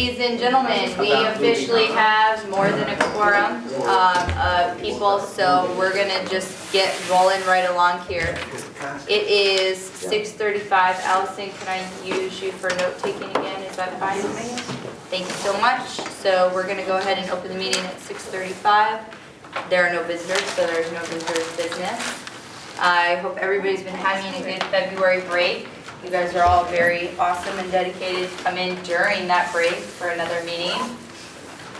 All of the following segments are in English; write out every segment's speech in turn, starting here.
Ladies and gentlemen, we officially have more than a quorum of people, so we're going to just get rolling right along here. It is 6:35. Allison, can I use you for note-taking again? Is that fine with me? Thank you so much. So we're going to go ahead and open the meeting at 6:35. There are no visitors, so there's no visitors business. I hope everybody's been having a good February break. You guys are all very awesome and dedicated to come in during that break for another meeting.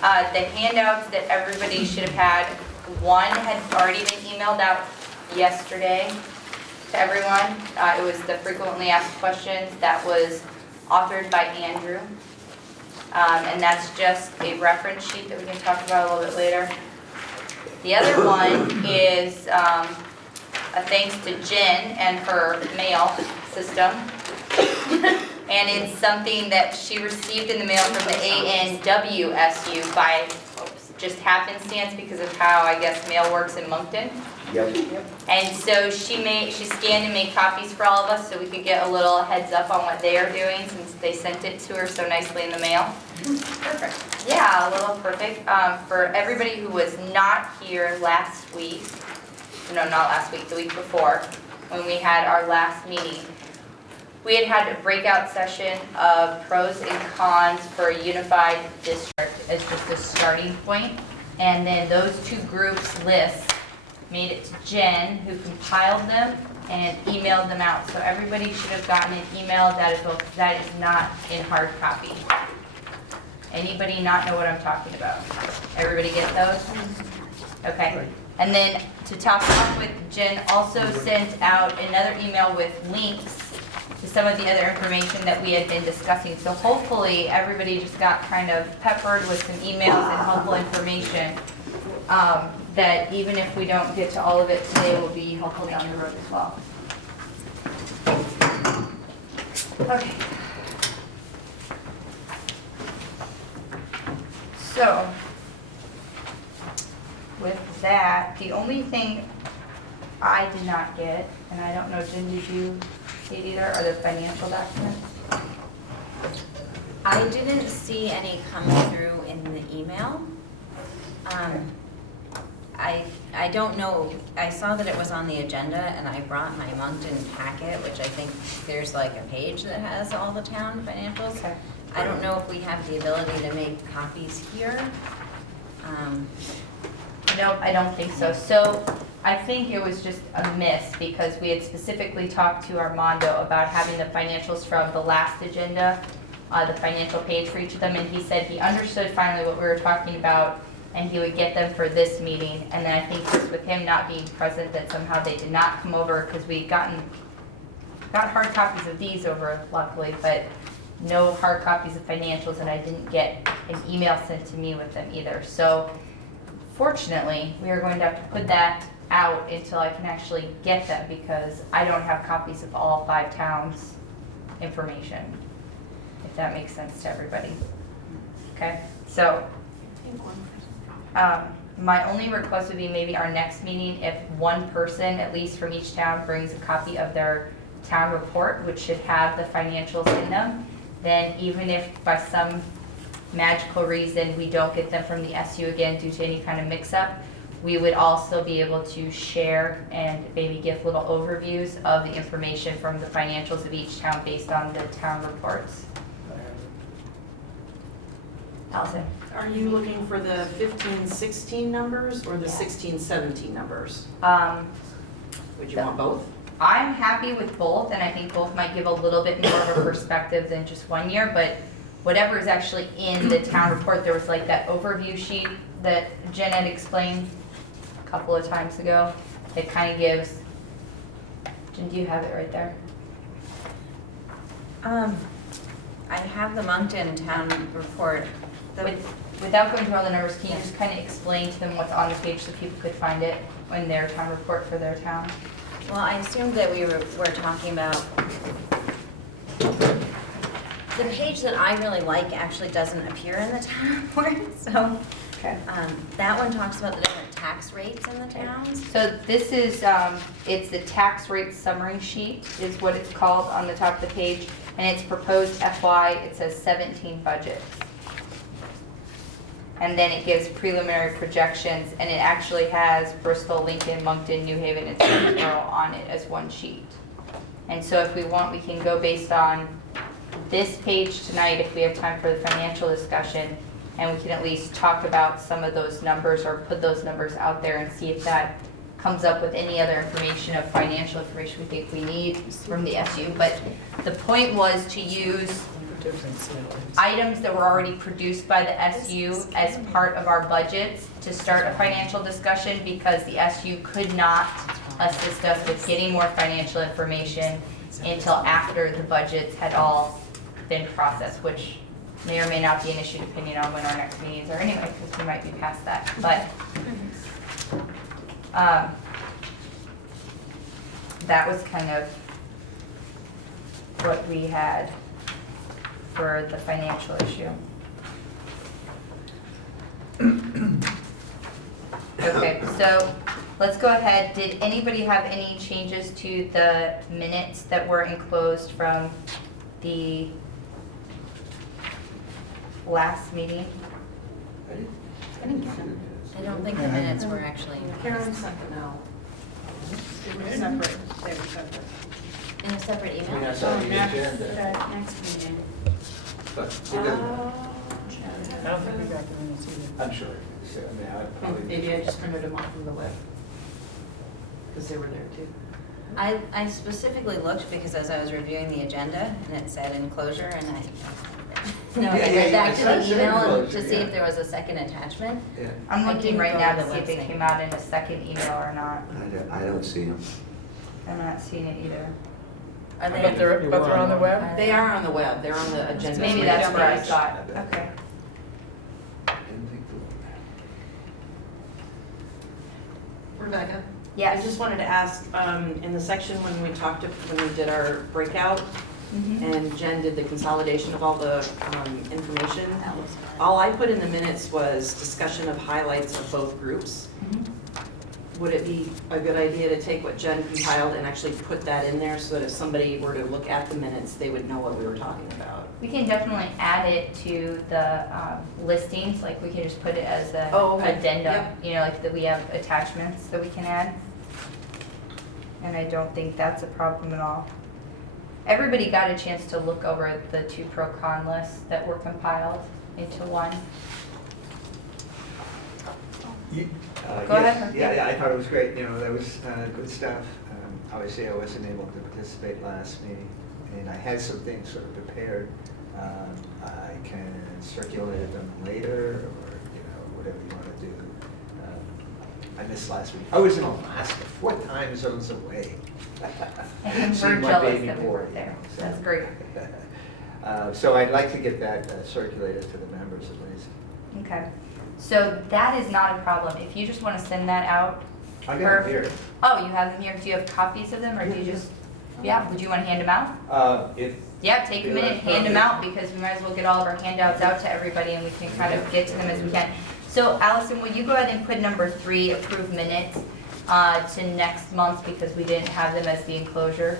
The handouts that everybody should have had, one had already been emailed out yesterday to everyone. It was the frequently asked questions that was authored by Andrew. And that's just a reference sheet that we can talk about a little bit later. The other one is a thanks to Jen and her mail system. And it's something that she received in the mail from the ANWSU by just happenstance because of how, I guess, mail works in Moncton. Yep. And so she scanned and made copies for all of us so we could get a little heads up on what they are doing since they sent it to her so nicely in the mail. Perfect. Yeah, a little perfect. For everybody who was not here last week, no, not last week, the week before, when we had our last meeting, we had a breakout session of pros and cons for a unified district as just a starting point. And then those two groups lists made it to Jen, who compiled them and emailed them out. So everybody should have gotten an email that is not in hard copy. Anybody not know what I'm talking about? Everybody get those? Okay. And then to top it off with, Jen also sent out another email with links to some of the other information that we had been discussing. So hopefully everybody just got kind of peppered with some emails and helpful information that even if we don't get to all of it today will be helpful down the road as well. Okay. So with that, the only thing I did not get, and I don't know, Jen, did you see it either, are the financial documents? I didn't see any come through in the email. I don't know, I saw that it was on the agenda and I brought my Moncton packet, which I think there's like a page that has all the town financials. Okay. I don't know if we have the ability to make copies here. Nope, I don't think so. So I think it was just a miss because we had specifically talked to Armando about having the financials from the last agenda, the financial page for each of them, and he said he understood finally what we were talking about and he would get them for this meeting. And then I think just with him not being present that somehow they did not come over because we got hard copies of these over luckily, but no hard copies of financials, and I didn't get an email sent to me with them either. So fortunately, we are going to have to put that out until I can actually get them because I don't have copies of all 5 towns' information, if that makes sense to everybody. Okay, so my only request would be maybe our next meeting, if one person, at least from each town, brings a copy of their town report, which should have the financials in them, then even if by some magical reason we don't get them from the SU again due to any kind of mix-up, we would also be able to share and maybe give little overviews of the information from the financials of each town based on the town reports. Allison? Are you looking for the 15-16 numbers or the Yeah. 16-17 numbers? Would you the- want both? I'm happy with both, and I think both might give a little bit more of a perspective than just one year, but whatever is actually in the town report, there was like that overview sheet that Jen had explained a couple of times ago. It kind of gives, Jen, do you have it right there? I have the Moncton town report. Without going through all the numbers, can you just kind of explain to them what's on the page so people could find it in their town report for their town? Well, I assumed that we were talking about, the page that I really like actually doesn't appear in the town report, so Okay. that one talks about the different tax rates in the towns. So this is, it's the tax rate summary sheet is what it's called on the top of the page, and it's proposed FY, it says 17 budget. and then it gives preliminary projections, and it actually has Bristol, Lincoln, Moncton, New Haven, and Southborough on it as one sheet. And so if we want, we can go based on this page tonight if we have time for the financial discussion, and we can at least talk about some of those numbers or put those numbers out there and see if that comes up with any other information of financial information we think we need from the SU. But the point was to use items that were already produced by the SU as part of our budgets to start a financial discussion, because the SU could not assist us with getting more financial information until after the budgets had all been processed, which may or may not be an issue depending on when our next meetings are anyway, because we might be past that. But that was kind of what we had for the financial issue. Okay, so let's go ahead. Did anybody have any changes to the minutes that were enclosed from the last meeting? I don't think the minutes were actually Karen sent them out. They were separate. They were separate. in a separate I mean, email. that's on the agenda. Next meeting. But it doesn't, I don't think we got the minutes either. I'm sure. So, I mean, I probably. Maybe I just printed them off from the web. Because they were there too. I specifically looked because as I was reviewing the agenda and it said enclosure and I Yeah, went back to it the says email enclosure, to see yeah. if there was a second attachment. Yeah, I'm I looking didn't right go now to to the see if it website. came out in a second email or not. I don't see them. I'm not seeing it either. Are But they? they're on the web? They are on the web. They're on the agenda. Maybe that's where I page. saw it. Okay. Didn't think Rebecca? Yes. I just wanted to ask, in the section when we did our breakout, Mhm. and Jen did the consolidation of all the information, all I put in the minutes was discussion of highlights of both groups. Mhm. Would it be a good idea to take what Jen compiled and actually put that in there so that if somebody were to look at the minutes, they would know what we were talking about? We can definitely add it to the listings, like we can just put it as an Oh, okay. addendum, Yep. you know, like that we have attachments that we can add. And I don't think that's a problem at all. Everybody got a chance to look over the two pro-con lists that were compiled into one. Go ahead. Yeah, I thought it was great, you know, that was good stuff. Obviously, I wasn't able to participate last meeting, and I had some things sort of prepared. I can circulate them later, or, you know, whatever you want to do. I missed last week. I was in Alaska, 4 time zones away. And Seeing we're my jealous baby that we boy, weren't you there. know, so. That's great. So I'd like to get that circulated to the members at least. Okay. So that is not a problem. If you just want to send that out. I got it here. Oh, you have them here. Do you have copies of them, or do you just, yeah, would you want to hand them out? If Yeah, take a minute, hand them out, because we might as well get all of our handouts out to everybody and we can kind of get to them as we can. So Allison, will you go ahead and put number 3, approve minutes, to next month because we didn't have them as the enclosure?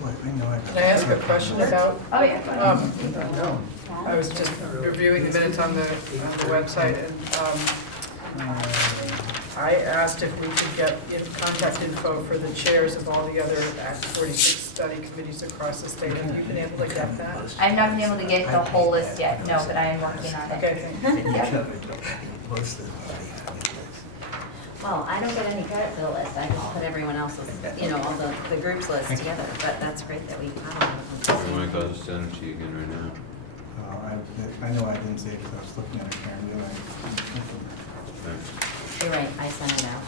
Can I ask a question about, Oh, yeah. go ahead. I was just reviewing the minutes on the website, and I asked if we could get contact info for the chairs of all the other Act 46 study committees across the state. Have you been able to get that? I've not been able to get the whole list yet, no, but I am working on it. Okay. Most of them already have it. Well, I don't get any credit for the list. I just put everyone else's, you know, all the groups list together. But that's great that we have all of them. Oh my God, I'll send it to you again right now. I know I didn't see it because I was looking at it, Karen, you know, You're right, I sent it out.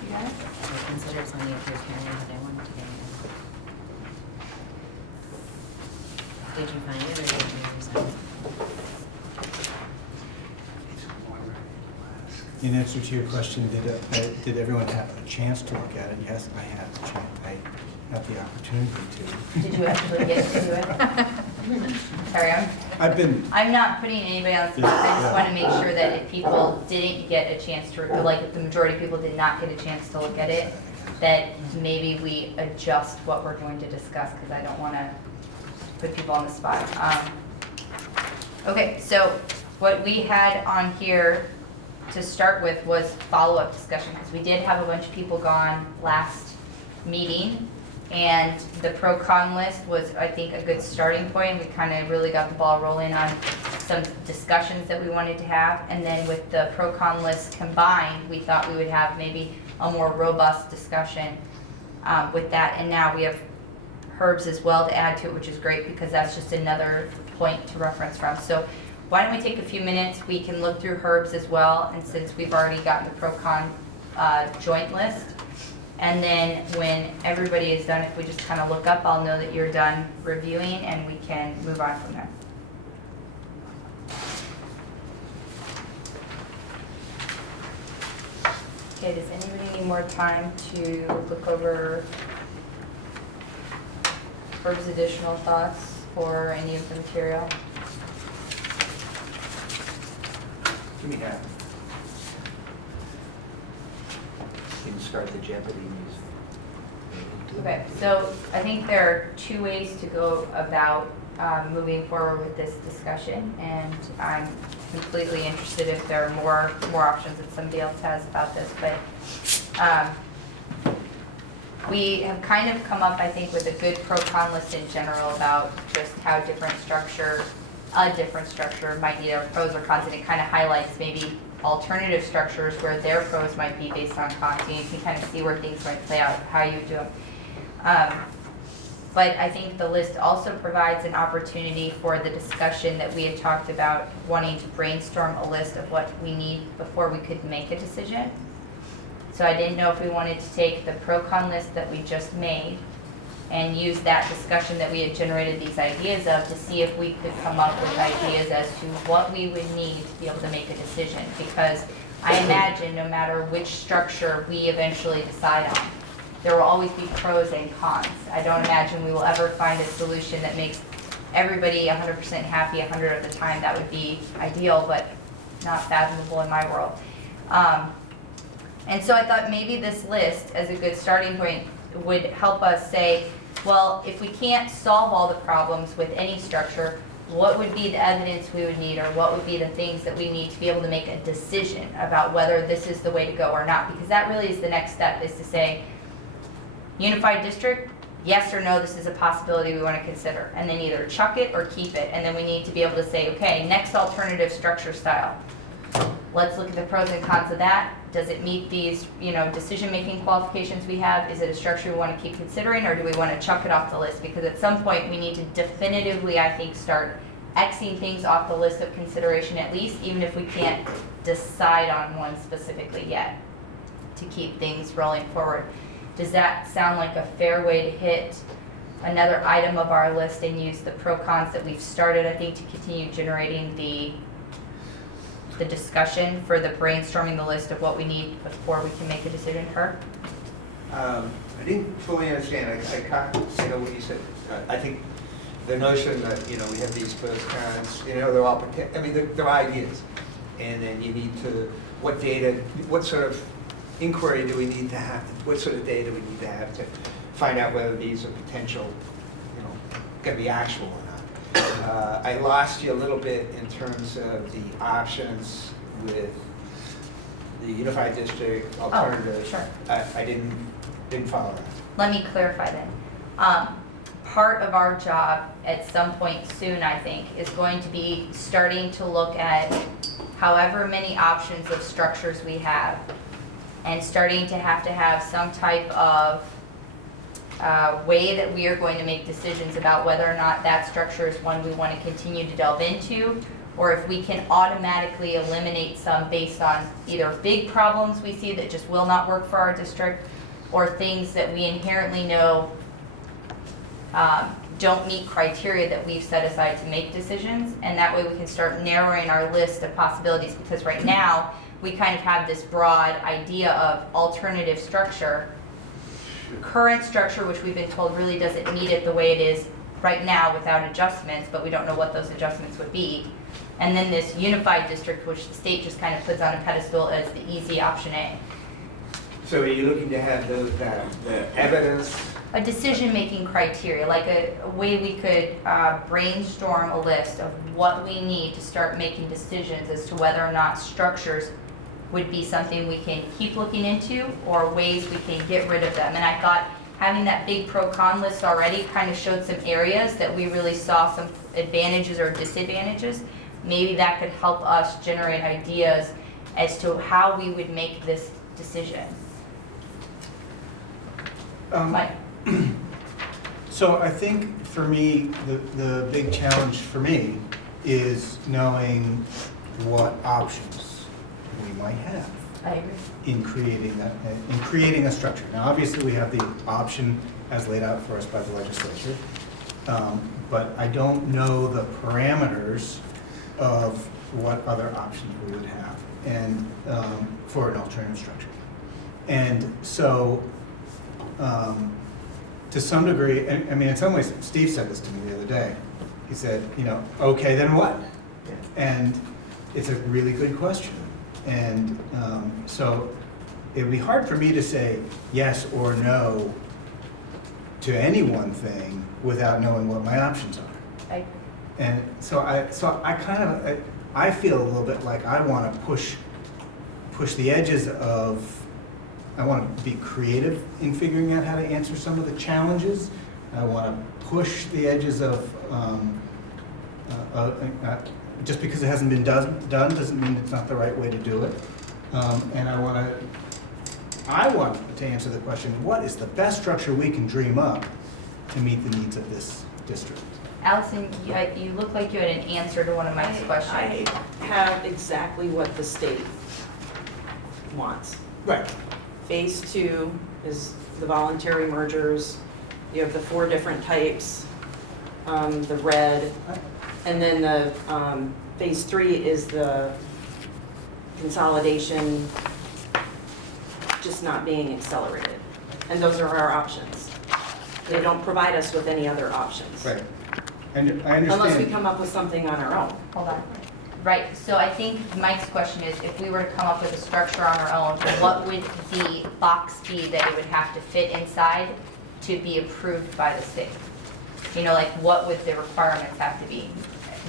You got it? I considered sending it through Karen, but I wanted to get it. Did you find it or did you resend it? It's warmer in Alaska. In answer to your question, did everyone have a chance to look at it? Yes, I had a chance. I had the opportunity to. Did you actually get to do it? Sorry, I'm not putting anybody on the spot. I just want to make sure that if people didn't get a chance to, like if the majority of people did not get a chance to look at it, that maybe we adjust what we're going to discuss, because I don't want to put people on the spot. Okay, so what we had on here to start with was follow-up discussion, because we did have a bunch of people gone last meeting, and the pro-con list was, I think, a good starting point. We kind of really got the ball rolling on some discussions that we wanted to have, and then with the pro-con list combined, we thought we would have maybe a more robust discussion with that. And now we have Herb's as well to add to it, which is great, because that's just another point to reference from. So why don't we take a few minutes, we can look through Herb's as well, and since we've already gotten the pro-con joint list, and then when everybody is done, if we just kind of look up, I'll know that you're done reviewing, and we can move on from there. Okay, does anybody need more time to look over Herb's additional thoughts or any of the material? Give me that. You can start the Jeopardy music. Okay, so I think there are two ways to go about moving forward with this discussion, and I'm completely interested if there are more options that somebody else has about this, but we have kind of come up, I think, with a good pro-con list in general about just how a different structure might need pros or cons, and it kind of highlights maybe alternative structures where their pros might be based on cons, and you can kind of see where things might play out, how you do them. But I think the list also provides an opportunity for the discussion that we had talked about, wanting to brainstorm a list of what we need before we could make a decision. So I didn't know if we wanted to take the pro-con list that we just made and use that discussion that we had generated these ideas of to see if we could come up with ideas as to what we would need to be able to make a decision. Because I imagine no matter which structure we eventually decide on, there will always be pros and cons. I don't imagine we will ever find a solution that makes everybody 100% happy 100 of the time. That would be ideal, but not fathomable in my world. And so I thought maybe this list, as a good starting point, would help us say, well, if we can't solve all the problems with any structure, what would be the evidence we would need, or what would be the things that we need to be able to make a decision about whether this is the way to go or not? Because that really is the next step, is to say, unified district, yes or no, this is a possibility we want to consider. And then either chuck it or keep it. And then we need to be able to say, okay, next alternative structure style. Let's look at the pros and cons of that. Does it meet these, decision-making qualifications we have? Is it a structure we want to keep considering, or do we want to chuck it off the list? Because at some point we need to definitively, I think, start Xing things off the list of consideration at least, even if we can't decide on one specifically yet, to keep things rolling forward. Does that sound like a fair way to hit another item of our list and use the pro-cons that we've started, I think, to continue generating the discussion for the brainstorming the list of what we need before we can make a decision? Herb? I didn't fully understand. I can't say what you said. I think the notion that, we have these pros, cons, they're all, they're ideas. And then you need to, what sort of inquiry do we need to have, what sort of data we need to have to find out whether these are potential, going to be actual or not. I lost you a little bit in terms of the options with the unified district alternative. Sure. I didn't follow that. Let me clarify then. Part of our job at some point soon, I think, is going to be starting to look at however many options of structures we have, and starting to have some type of way that we are going to make decisions about whether or not that structure is one we want to continue to delve into, or if we can automatically eliminate some based on either big problems we see that just will not work for our district, or things that we inherently know don't meet criteria that we've set aside to make decisions. And that way we can start narrowing our list of possibilities, because right now we kind of have this broad idea of alternative structure. Current structure, which we've been told really doesn't need it the way it is right now without adjustments, but we don't know what those adjustments would be. And then this unified district, which the state just kind of puts on a pedestal as the easy option A. So are you looking to have the evidence? A decision-making criteria, like a way we could brainstorm a list of what we need to start making decisions as to whether or not structures would be something we can keep looking into or ways we can get rid of them. And I thought having that big pro-con list already kind of showed some areas that we really saw some advantages or disadvantages. Maybe that could help us generate ideas as to how we would make this decision. Mike? So I think for me, the big challenge for me is knowing what options we might have I agree. in creating a structure. Now, obviously, we have the option as laid out for us by the legislature, but I don't know the parameters of what other options we would have and for an alternative structure. And so, to some degree, I mean, in some ways, Steve said this to me the other day. He said, you know, okay, then what? And it's a really good question. And so it would be hard for me to say yes or no to any one thing without knowing what my options are. I agree. And so I kind of, I feel a little bit like I want to push the edges of, I want to be creative in figuring out how to answer some of the challenges. I want to push the edges of, just because it hasn't been done doesn't mean it's not the right way to do it. And I want to answer the question, what is the best structure we can dream up to meet the needs of this district? Allison, you look like you had an answer to one of Mike's questions. I have exactly what the state wants. Right. Phase 2 is the voluntary mergers. You have the 4 different types, the red, and then the phase 3 is the consolidation just not being accelerated. And those are our options. They don't provide us with any other options. Right. And I understand. Unless we come up with something on our own. Hold on. Right, so I think Mike's question is, if we were to come up with a structure on our own, what would the box be that it would have to fit inside to be approved by the state? You know, like what would the requirements have to be?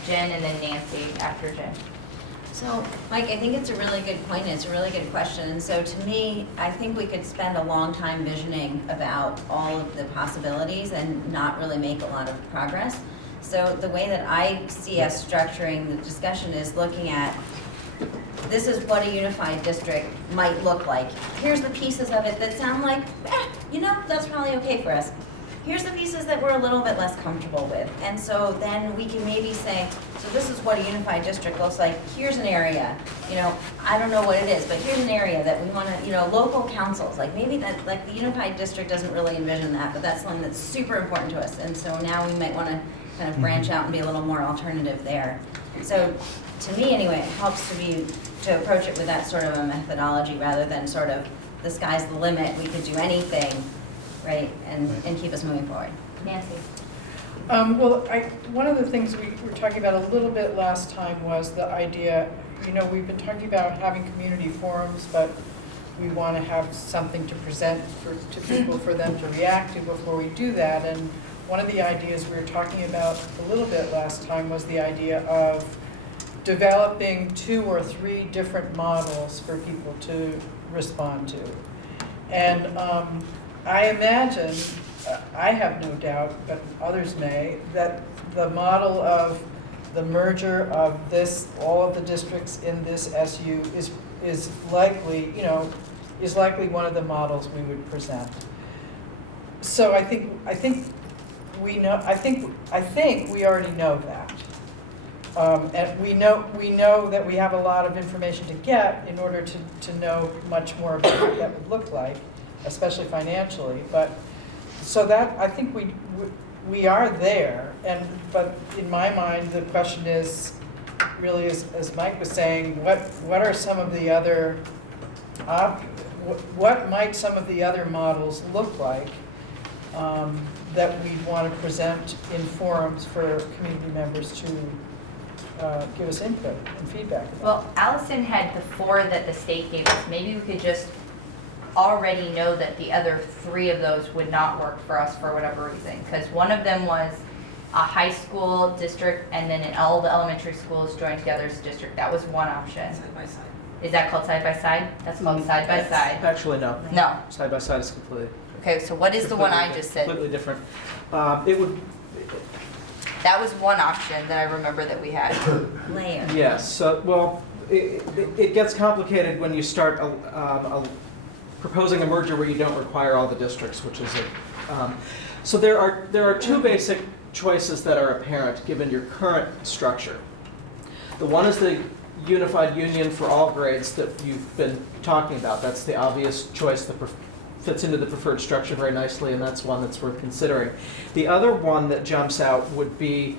Jen and then Nancy after Jen. So, Mike, I think it's a really good point, it's a really good question. And so to me, I think we could spend a long time visioning about all of the possibilities and not really make a lot of progress. So the way that I see us structuring the discussion is looking at, this is what a unified district might look like. Here's the pieces of it that sound like, you know, that's probably okay for us. Here's the pieces that we're a little bit less comfortable with. And so then we can maybe say, so this is what a unified district looks like. Here's an area, you know, I don't know what it is, but here's an area that we want to, you know, local councils, like maybe that, like the unified district doesn't really envision that, but that's something that's super important to us. And so now we might want to kind of branch out and be a little more alternative there. So to me anyway, it helps to approach it with that sort of a methodology rather than sort of the sky's the limit, we could do anything, right, and keep us moving forward. Nancy. Well, one of the things we were talking about a little bit last time was the idea, you know, we've been talking about having community forums, but we want to have something to present to people for them to react to before we do that. And one of the ideas we were talking about a little bit last time was the idea of developing 2 or 3 different models for people to respond to. And I imagine, I have no doubt, but others may, that the model of the merger of this, all of the districts in this SU is likely, you know, is likely one of the models we would present. So I think we know. I think we already know that, and we know that we have a lot of information to get in order to know much more about what that would look like, especially financially. But so that I think we are there, but in my mind the question is, really, as Mike was saying, what are some of the other, what might some of the other models look like that we'd want to present in forums for community members to give us input and feedback about? Well, Allison had the 4 that the state gave us. Maybe we could just already know that the other 3 of those would not work for us for whatever reason. Because one of them was a high school district, and then all the elementary schools joined together as a district. That was one option. Side by side. Is that called side by side? That's called side by side. Actually, no. No. Side by side is completely. Okay, so what is the one I just said? Completely different. It would, That was one option that I remember that we had. Layer. yes, so, well, it gets complicated when you start proposing a merger where you don't require all the districts, which is so there are 2 basic choices that are apparent given your current structure. The one is the unified union for all grades that you've been talking about. That's the obvious choice that fits into the preferred structure very nicely, and that's one that's worth considering. The other one that jumps out would be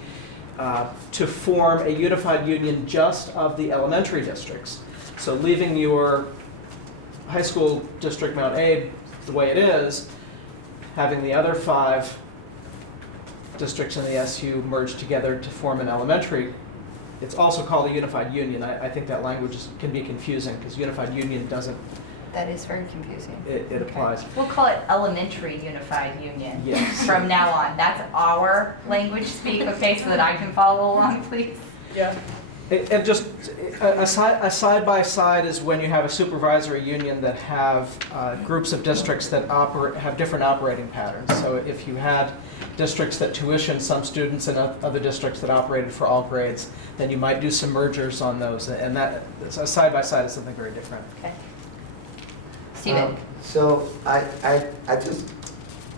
to form a unified union just of the elementary districts. So leaving your high school district Mount Abe the way it is, having the other 5 districts in the SU merged together to form an elementary. It's also called a unified union. I think that language can be confusing because unified union doesn't, That is very confusing. it applies. We'll call it elementary unified union Yes. from now on. That's our language speak, okay, so that I can follow along, please. Yeah, And just a side-by-side is when you have a supervisory union that have groups of districts that have different operating patterns. So if you had districts that tuition some students and other districts that operated for all grades, then you might do some mergers on those. And that, a side-by-side is something very different. Okay. Steven? So I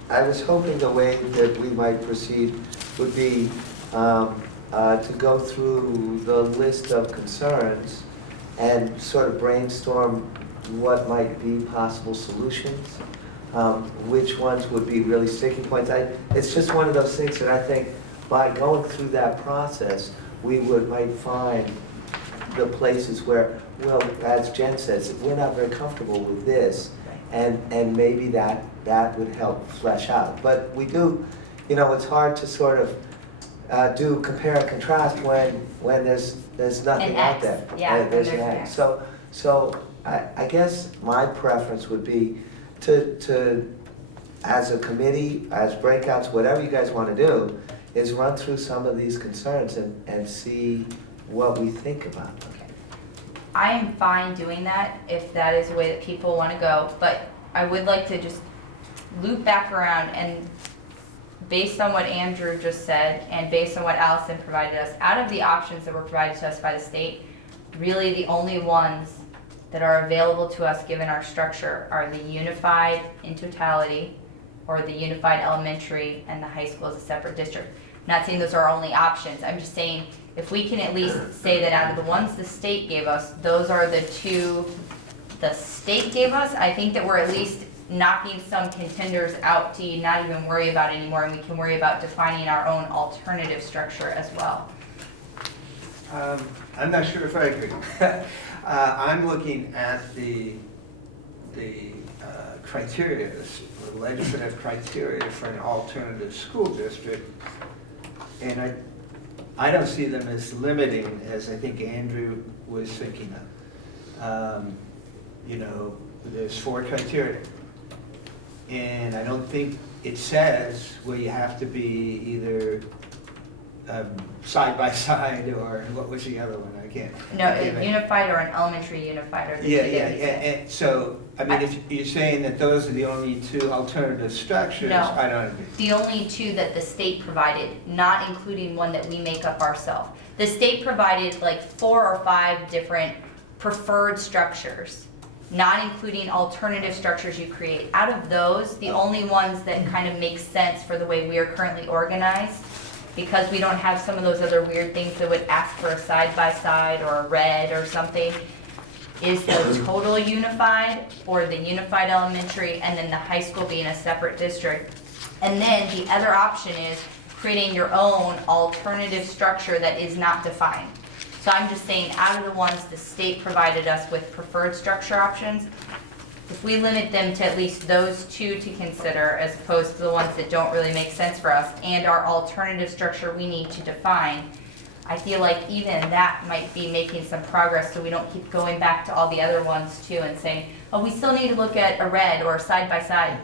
was hoping the way that we might proceed would be to go through the list of concerns and sort of brainstorm what might be possible solutions, which ones would be really sticking points. It's just one of those things that I think by going through that process, we might find the places where, well, as Jen says, we're not very comfortable with this, and maybe that would help flesh out. But we do, it's hard to sort of do compare and contrast when there's nothing An out X, there. yeah, when There's an there's an X. X. So I guess my preference would be to, as a committee, as breakouts, whatever you guys want to do, is run through some of these concerns and see what we think about them. I am fine doing that if that is the way that people want to go, but I would like to just loop back around and based on what Andrew just said and based on what Allison provided us, out of the options that were provided to us by the state, really the only ones that are available to us given our structure are the unified in totality or the unified elementary and the high school as a separate district. I'm not saying those are our only options. I'm just saying if we can at least say that out of the ones the state gave us, those are the 2 the state gave us, I think that we're at least knocking some contenders out to not even worry about anymore, and we can worry about defining our own alternative structure as well. I'm not sure if I agree. I'm looking at the criteria, the legislative criteria for an alternative school district, and I don't see them as limiting as I think Andrew was thinking of. There's 4 criteria. And I don't think it says where you have to be either side by side or what was the other one? I can't. No, a unified or an elementary unified are the 2 Yeah, that yeah, we yeah. said. And so, I mean, if you're saying that those are the only 2 alternative structures, No. I don't agree. The only 2 that the state provided, not including one that we make up ourselves. The state provided like 4 or 5 different preferred structures, not including alternative structures you create. Out of those, the only ones that kind of make sense for the way we are currently organized, because we don't have some of those other weird things that would ask for a side-by-side or a red or something, is the total unified or the unified elementary and then the high school being a separate district. And then the other option is creating your own alternative structure that is not defined. So I'm just saying, out of the ones the state provided us with preferred structure options, if we limit them to at least those two to consider, as opposed to the ones that don't really make sense for us, and our alternative structure we need to define, I feel like even that might be making some progress, so we don't keep going back to all the other ones too and saying, oh, we still need to look at a red or a side by side.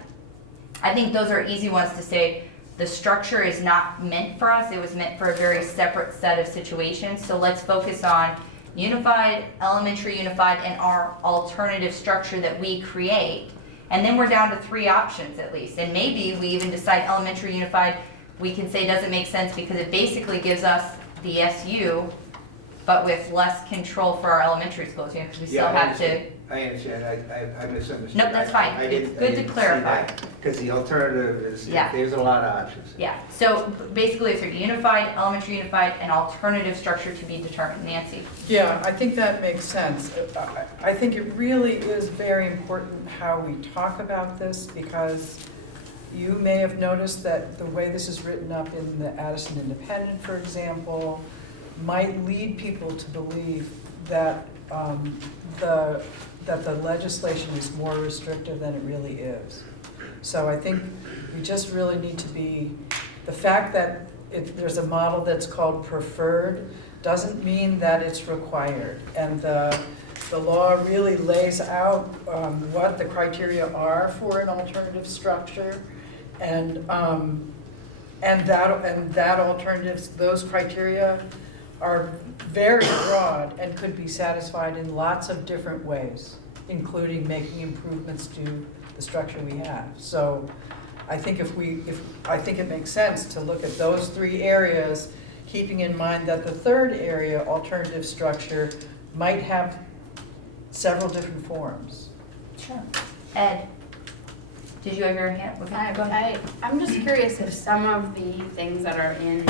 I think those are easy ones to say, the structure is not meant for us, it was meant for a very separate set of situations, so let's focus on unified, elementary unified, and our alternative structure that we create. And then we're down to 3 options at least, and maybe we even decide elementary unified, we can say doesn't make sense because it basically gives us the SU, but with less control for our elementary schools, you know, because we still have to. I understand, I misunderstood. Nope, that's fine. It's good to clarify. Because the alternative is, Yeah. there's a lot of options. Yeah, so basically it's a unified, elementary unified, and alternative structure to be determined. Nancy? Yeah, I think that makes sense. I think it really is very important how we talk about this, because you may have noticed that the way this is written up in the Addison Independent, for example, might lead people to believe that the legislation is more restrictive than it really is. So I think we just really need to be, the fact that there's a model that's called preferred doesn't mean that it's required. And the law really lays out what the criteria are for an alternative structure. And that alternatives, those criteria are very broad and could be satisfied in lots of different ways, including making improvements to the structure we have. So I think I think it makes sense to look at those 3 areas, keeping in mind that the 3rd area, alternative structure, might have several different forms. Sure. Ed, did you have your hand? Okay, go ahead. I'm just curious if some of the things that are in,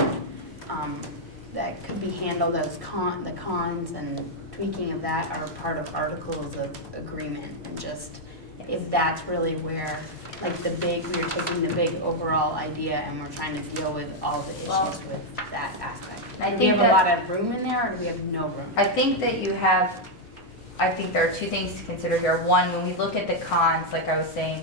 that could be handled as the cons and tweaking of that are part of articles of agreement, and just if that's really where, like we're taking the big overall idea and we're trying to deal with all the issues with that aspect. Do we have a lot of room in there, or do we have no room? I think that I think there are 2 things to consider here. One, when we look at the cons, like I was saying,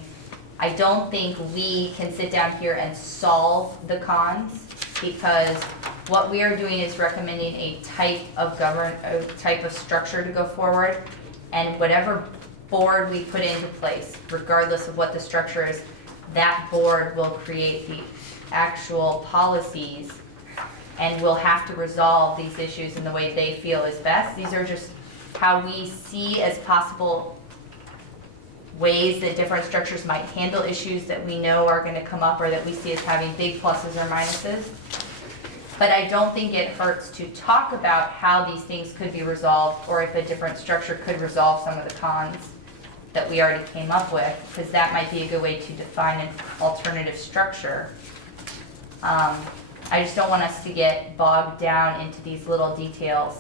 I don't think we can sit down here and solve the cons, because what we are doing is recommending a type of structure to go forward, and whatever board we put into place, regardless of what the structure is, that board will create the actual policies, and will have to resolve these issues in the way they feel is best. These are just how we see as possible ways that different structures might handle issues that we know are going to come up, or that we see as having big pluses or minuses. But I don't think it hurts to talk about how these things could be resolved, or if a different structure could resolve some of the cons that we already came up with, because that might be a good way to define an alternative structure. I just don't want us to get bogged down into these little details.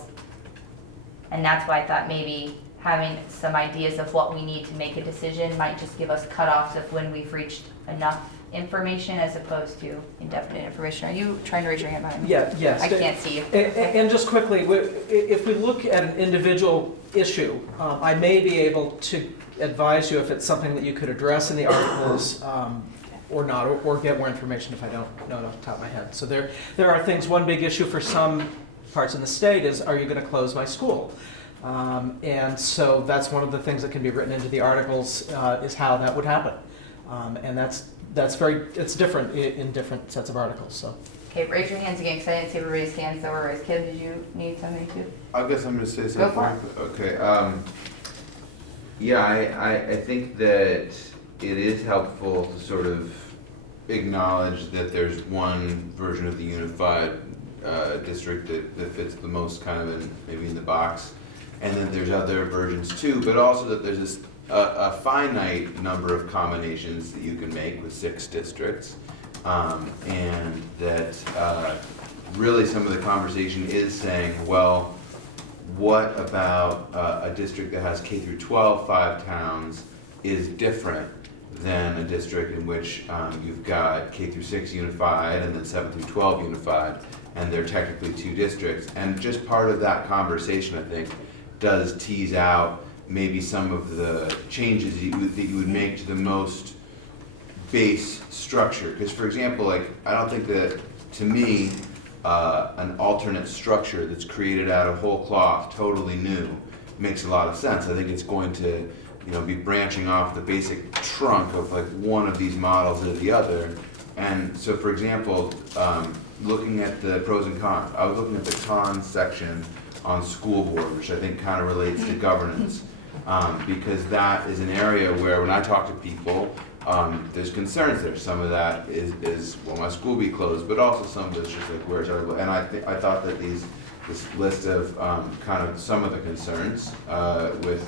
And that's why I thought maybe having some ideas of what we need to make a decision might just give us cutoffs of when we've reached enough information, as opposed to indefinite information. Are you trying to raise your hand behind me? Yeah, yes. I can't see you. And just quickly, if we look at an individual issue, I may be able to advise you if it's something that you could address in the articles or not, or get more information if I don't know it off the top of my head. So there are things. One big issue for some parts in the state is, are you going to close my school? And so that's one of the things that can be written into the articles, is how that would happen. And it's different in different sets of articles. So. Okay, raise your hands again, because I didn't see everybody's hands that were raised. Kim, did you need something too? I guess I'm gonna say Go something. for it. Okay, yeah, I think that it is helpful to sort of acknowledge that there's one version of the unified district that fits the most kind of maybe in the box, and then there's other versions too, but also that there's a finite number of combinations that you can make with 6 districts, and that really some of the conversation is saying, well, what about a district that has K through 12 5 towns is different than a district in which you've got K through 6 unified and then 7 through 12 unified, and they're technically two districts. And just part of that conversation, I think, does tease out maybe some of the changes that you would make to the most base structure. Because for example, like, I don't think that, to me, an alternate structure that's created out of whole cloth, totally new, makes a lot of sense. I think it's going to, be branching off the basic trunk of like one of these models or the other. And so for example, looking at the pros and cons, I was looking at the cons section on school board, which I think kind of relates to governance, because that is an area where when I talk to people, there's concerns there. Some of that is will my school be closed, but also some of it's just like where's our, and I thought that this list of kind of some of the concerns with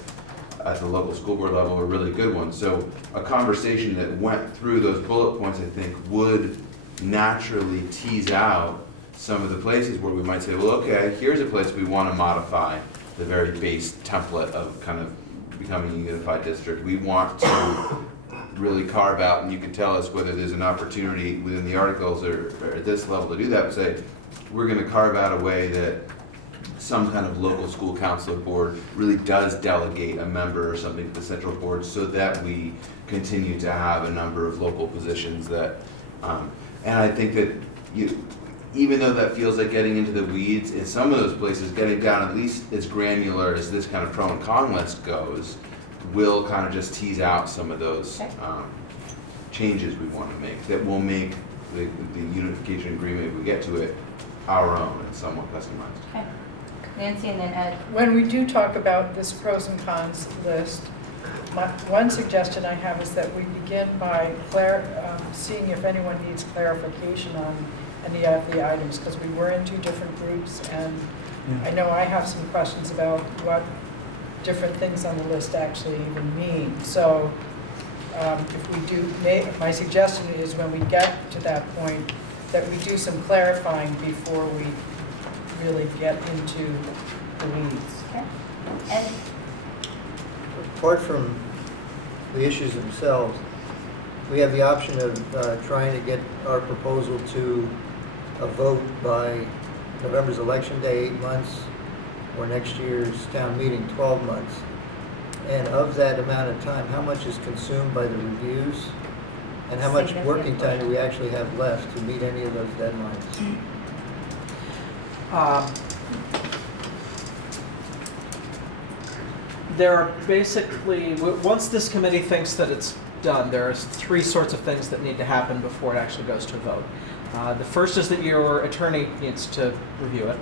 at the local school board level were really good ones. So a conversation that went through those bullet points, I think, would naturally tease out some of the places where we might say, well, okay, here's a place we want to modify the very base template of kind of becoming a unified district. We want to really carve out, and you can tell us whether there's an opportunity within the articles or at this level to do that, but say, we're going to carve out a way that some kind of local school council board really does delegate a member or something to the central board so that we continue to have a number of local positions that, and I think that even though that feels like getting into the weeds, in some of those places, getting down at least as granular as this kind of pro and con list goes, will kind of just tease out some of those changes we want to make that will make the unification agreement, if we get to it, our own and somewhat customized. Okay. Nancy and then Ed. When we do talk about this pros and cons list, one suggestion I have is that we begin by seeing if anyone needs clarification on any of the items, because we were in two different groups, and I know I have some questions about what different things on the list actually even mean. So if we do, my suggestion is when we get to that point, that we do some clarifying before we really get into the weeds. Okay. Ed. Apart from the issues themselves, we have the option of trying to get our proposal to a vote by November's election day, 8 months, or next year's town meeting, 12 months. And of that amount of time, how much is consumed by the reviews? And how much working time do we actually have left to meet any of those deadlines? There are basically, once this committee thinks that it's done, there are three sorts of things that need to happen before it actually goes to a vote. The first is that your attorney needs to review it.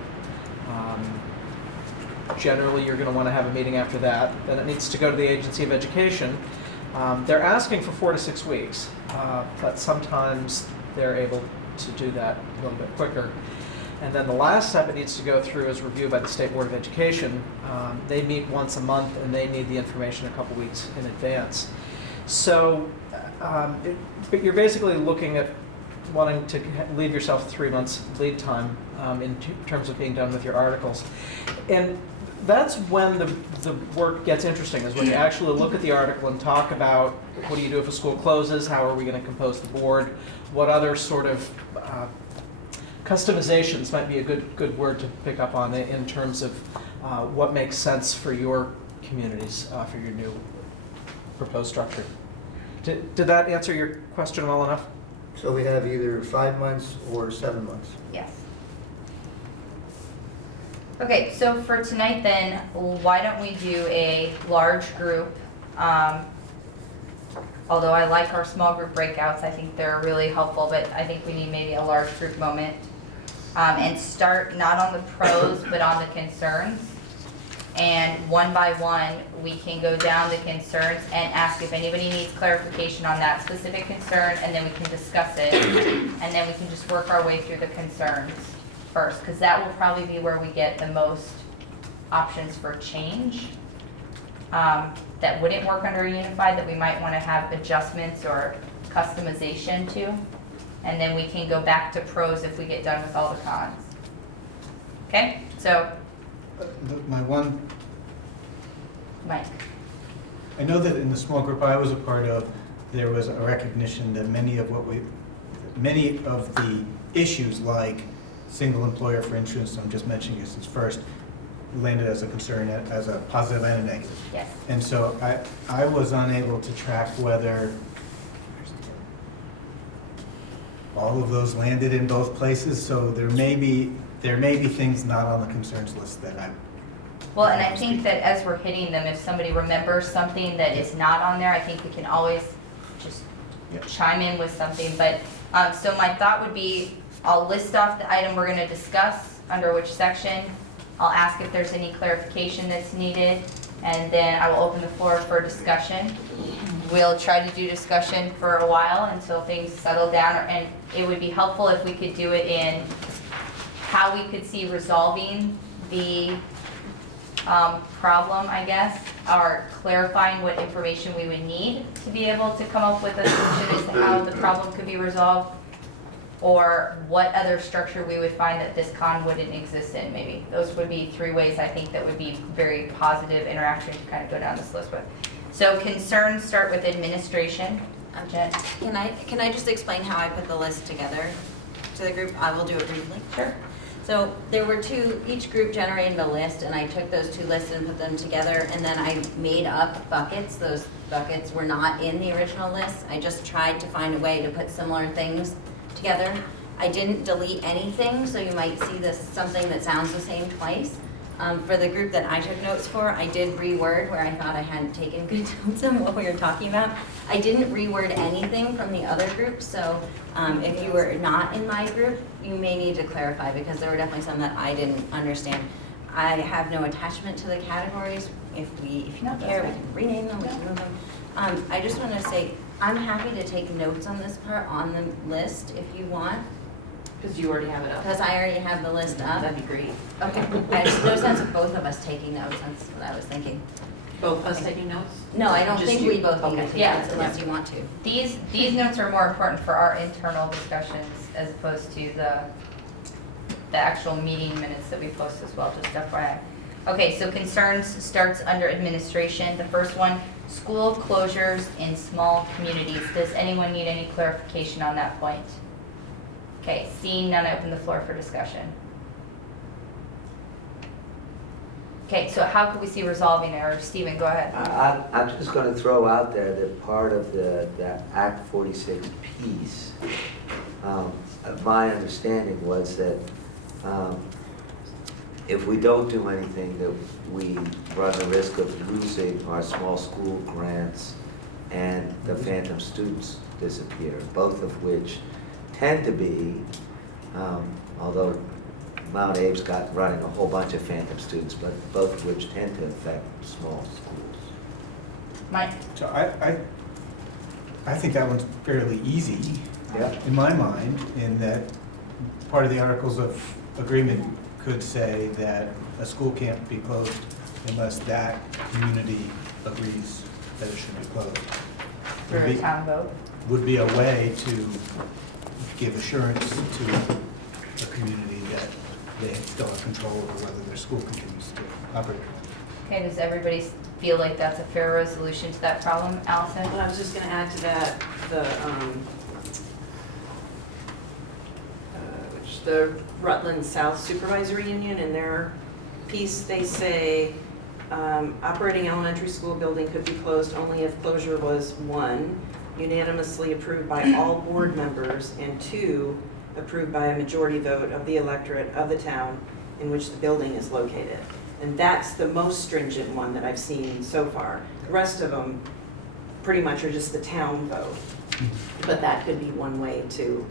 Generally, you're going to want to have a meeting after that. Then it needs to go to the Agency of Education. They're asking for 4 to 6 weeks, but sometimes they're able to do that a little bit quicker. And then the last step it needs to go through is review by the State Board of Education. They meet once a month, and they need the information a couple weeks in advance. So but you're basically looking at wanting to leave yourself 3 months lead time in terms of being done with your articles. And that's when the work gets interesting, is when you actually look at the article and talk about what do you do if a school closes, how are we going to compose the board, what other sort of customizations might be a good word to pick up on in terms of what makes sense for your communities, for your new proposed structure. Did that answer your question well enough? So we have either 5 months or 7 months. Yes. Okay, so for tonight then, why don't we do a large group? Although I like our small group breakouts, I think they're really helpful, but I think we need maybe a large group moment. And start not on the pros, but on the concerns. And one by one, we can go down the concerns and ask if anybody needs clarification on that specific concern, and then we can discuss it. And then we can just work our way through the concerns first, because that will probably be where we get the most options for change that wouldn't work under unified, that we might want to have adjustments or customization to. And then we can go back to pros if we get done with all the cons. Okay, so My one, Mike. I know that in the small group I was a part of, there was a recognition that many of the issues like single employer, for instance, I'm just mentioning this as first, landed as a concern, as a positive and a negative. Yes. And so I was unable to track whether all of those landed in both places, so there may be things not on the concerns list that I. Well, and I think that as we're hitting them, if somebody remembers something that is not on there, I think we can always just chime in with something. But, so my thought would be, I'll list off the item we're gonna discuss, under which section. I'll ask if there's any clarification that's needed, and then I will open the floor for discussion. We'll try to do discussion for a while until things settle down, and it would be helpful if we could do it in how we could see resolving the problem, I guess, or clarifying what information we would need to be able to come up with a solution as to how the problem could be resolved, or what other structure we would find that this con wouldn't exist in, maybe. Those would be 3 ways I think that would be very positive interaction to kind of go down this list with. So concerns start with administration. Jen? Can I just explain how I put the list together to the group? I will do it briefly. Sure. So there were each group generated a list, and I took those 2 lists and put them together, and then I made up buckets. Those buckets were not in the original list. I just tried to find a way to put similar things together. I didn't delete anything, so you might see something that sounds the same twice. For the group that I took notes for, I did reword where I thought I hadn't taken good notes on what we were talking about. I didn't reword anything from the other groups, so if you were not in my group, you may need to clarify, because there were definitely some that I didn't understand. I have no attachment to the categories. If you don't care, we can rename them, we can move them. I just want to say, I'm happy to take notes on this part on the list if you want. Because you already have it up. Because I already have the list up. That'd be great. Okay, there's no sense of both of us taking notes, that's what I was thinking. Both of us taking notes? No, I don't Just think you. we both need to Okay. take Yeah. notes unless you want to. These notes are more important for our internal discussions as opposed to the actual meeting minutes that we post as well, just FYI. Okay, so concerns starts under administration. The first one, school closures in small communities. Does anyone need any clarification on that point? Okay, seeing none, I open the floor for discussion. Okay, so how could we see resolving it? Or Stephen, go ahead. I'm just going to throw out there that part of the Act 46 piece, my understanding was that if we don't do anything, that we run the risk of losing our small school grants and the phantom students disappear, both of which tend to be, although Mount Abe's got running a whole bunch of phantom students, but both of which tend to affect small schools. Mike? So I think that one's fairly easy in my mind, in that part of the Articles of Agreement could say that a school can't be closed unless that community agrees that it should be closed. For a town vote? Would be a way to give assurance to a community that they still have control over whether their school continues to operate. Okay, does everybody feel like that's a fair resolution to that problem? Allison? Well, I was just gonna add to that, the Rutland South Supervisory Union, in their piece, they say, operating elementary school building could be closed only if closure was 1, unanimously approved by all board members, and 2, approved by a majority vote of the electorate of the town in which the building is located. And that's the most stringent one that I've seen so far. The rest of them pretty much are just the town vote. But that could be one way to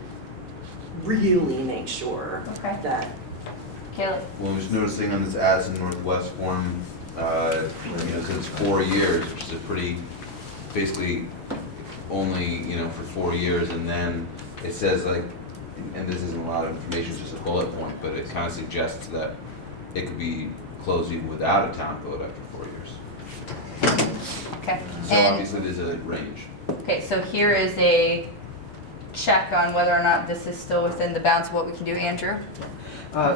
really make sure Okay. that. Caleb? Well, I'm just noticing on this Addison Northwest form, it says 4 years, which is a pretty, basically only, for 4 years, and then it says like, and this isn't a lot of information, it's just a bullet point, but it kind of suggests that it could be closed even without a town vote after 4 years. Okay. So And, obviously there's a range. okay, so here is a check on whether or not this is still within the bounds of what we can do. Andrew?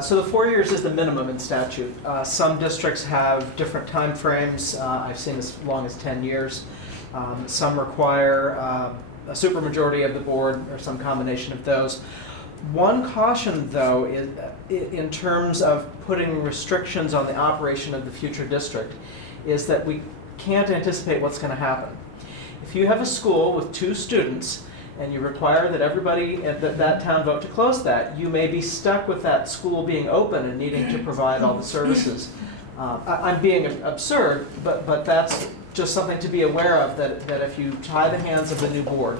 So the 4 years is the minimum in statute. Some districts have different timeframes. I've seen as long as 10 years. Some require a supermajority of the board or some combination of those. One caution, though, is in terms of putting restrictions on the operation of the future district, is that we can't anticipate what's going to happen. If you have a school with 2 students and you require that everybody at that town vote to close that, you may be stuck with that school being open and needing to provide all the services. I'm being absurd, but that's just something to be aware of, that if you tie the hands of the new board,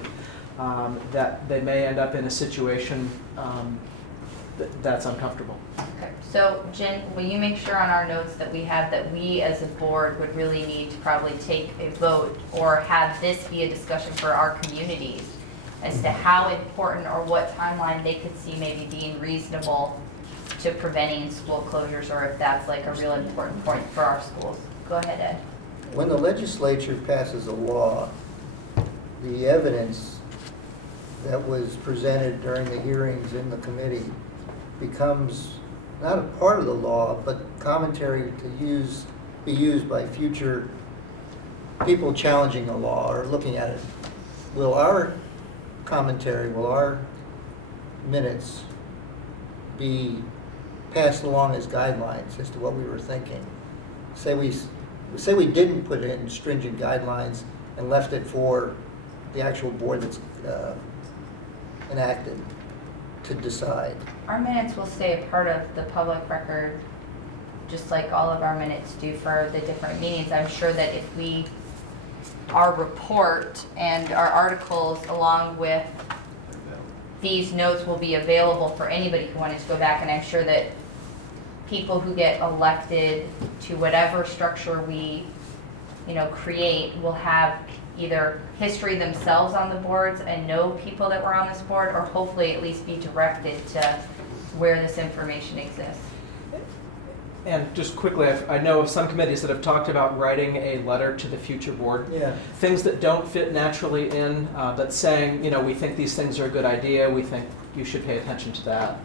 that they may end up in a situation that's uncomfortable. Okay, so Jen, will you make sure on our notes that we have that we as a board would really need to probably take a vote or have this be a discussion for our communities as to how important or what timeline they could see maybe being reasonable to preventing school closures, or if that's like a real important point for our schools. Go ahead, Ed. When the legislature passes a law, the evidence that was presented during the hearings in the committee becomes not a part of the law, but commentary to be used by future people challenging the law or looking at it. Will our commentary, will our minutes be passed along as guidelines as to what we were thinking? Say we didn't put in stringent guidelines and left it for the actual board that's enacted to decide. Our minutes will stay a part of the public record, just like all of our minutes do for the different meetings. I'm sure that if our report and our articles along with these notes will be available for anybody who wanted to go back, and I'm sure that people who get elected to whatever structure we, create will have either history themselves on the boards and know people that were on this board, or hopefully at least be directed to where this information exists. And just quickly, I know of some committees that have talked about writing a letter to the future board. Yeah. Things that don't fit naturally in, but saying, we think these things are a good idea, we think you should pay attention to that,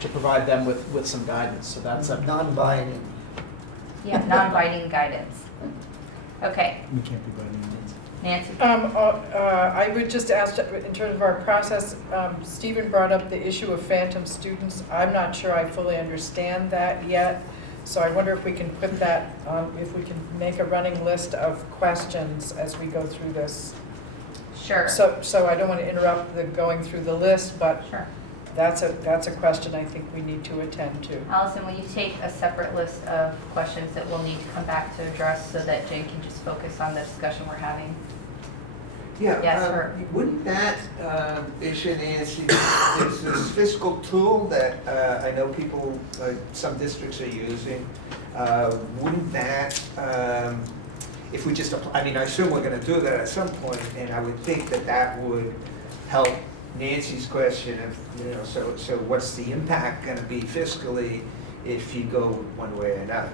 to provide them with some guidance. So that's a Non-binding. Yeah, non-binding guidance. Okay, We can't be voting on this. Nancy. I would just ask, in terms of our process, Stephen brought up the issue of phantom students. I'm not sure I fully understand that yet, so I wonder if we can put that, if we can make a running list of questions as we go through this. Sure. So I don't want to interrupt the going through the list, but Sure. that's a question I think we need to attend to. Allison, will you take a separate list of questions that we'll need to come back to address so that Jen can just focus on the discussion we're having? Yeah, Yes, sir. wouldn't that issue, Nancy, there's this fiscal tool that I know people, some districts are using. Wouldn't that, if we just, I assume we're going to do that at some point, and I would think that would help Nancy's question of, so what's the impact going to be fiscally if you go one way or another?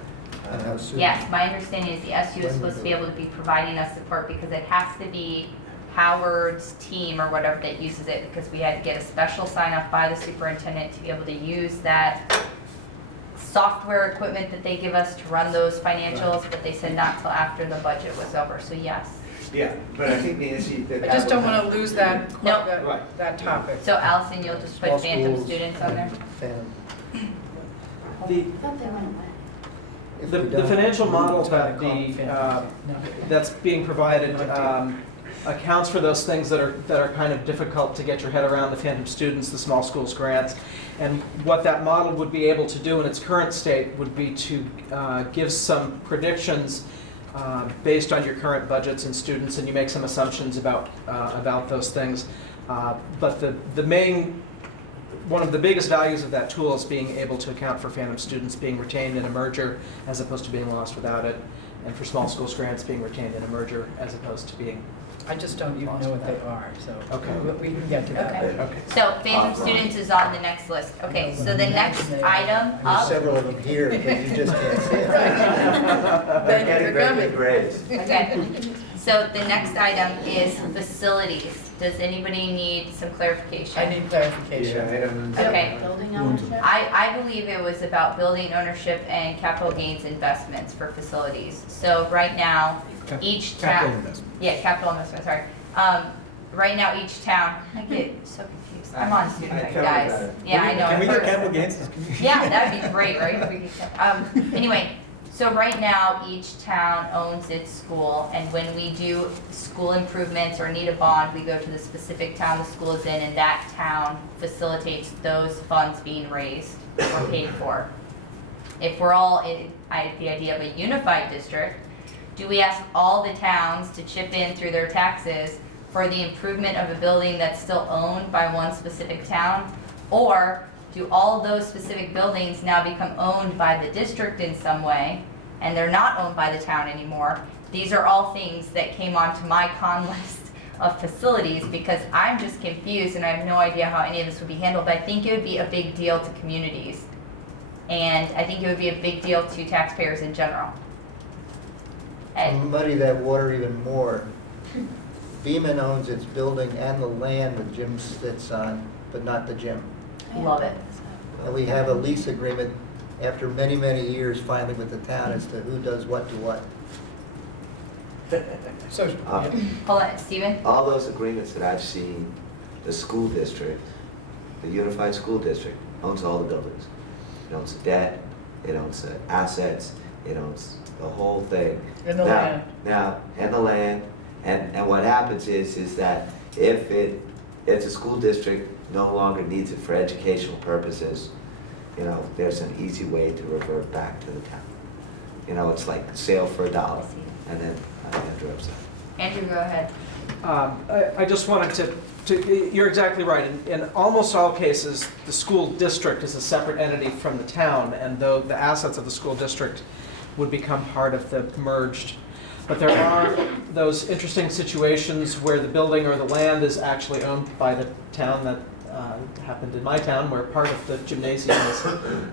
And how soon? Yes, my understanding is the SU is supposed to be able to be providing us support because it has to be Howard's team or whatever that uses it, because we had to get a special sign off by the superintendent to be able to use that software equipment that they give us to run those financials, but they said not till after the budget was over, so yes. Yeah, but I think Nancy, I just don't want to lose that, Nope. that topic. So Allison, you'll just put Small phantom schools. students on there? Phantom. the I thought they went away. If the, we the don't- financial model that No. that's being provided accounts for those things that are kind of difficult to get your head around, the phantom students, the small schools grants. And what that model would be able to do in its current state would be to give some predictions based on your current budgets and students, and you make some assumptions about those things. But one of the biggest values of that tool is being able to account for phantom students being retained in a merger as opposed to being lost without it, and for small schools grants being retained in a merger as opposed to being. I just don't even know what they are, so Okay. we can get to that Okay. later. Okay. So phantom students is on the next list. Okay, so the next item There's up. several of them here, but you just can't see it. Thank you for coming. grades. Okay, so the next item is facilities. Does anybody need some clarification? I need clarification. Yeah, I don't understand. Okay. Building ownership? I believe it was about building ownership and capital gains investments for facilities. So right now, each Capital town, investment. yeah, capital investment, sorry. right now each town, I get so confused. I'm on student I rep, totally guys. got it. Yeah, I know. Can we I've get heard- capital gains? Yeah, that'd be great, right? If we could- Anyway, so right now, each town owns its school, and when we do school improvements or need a bond, we go to the specific town the school is in, and that town facilitates those funds being raised or paid for. If we're all in, the idea of a unified district, do we ask all the towns to chip in through their taxes for the improvement of a building that's still owned by one specific town? Or do all those specific buildings now become owned by the district in some way, and they're not owned by the town anymore? These are all things that came onto my con list of facilities, because I'm just confused and I have no idea how any of this would be handled. But I think it would be a big deal to communities, and I think it would be a big deal to taxpayers in general. To muddy that water even more, Beaman owns its building and the land the gym sits on, but not the gym. Love it. And we have a lease agreement after many, many years finally with the town as to who does what to what. So, yeah. Hold on, Stephen? All those agreements that I've seen, the school district, the unified school district owns all the buildings. It owns the debt, it owns the assets, it owns the whole thing. And the land. Now, and the land, and what happens is that if the school district no longer needs it for educational purposes, you know, there's an easy way to revert back to the town. You know, it's like sale for $1, and then Andrew upset. Andrew, go ahead. I just wanted to, you're exactly right. In almost all cases, the school district is a separate entity from the town, and though the assets of the school district would become part of the merged. But there are those interesting situations where the building or the land is actually owned by the town. That happened in my town, where part of the gymnasium is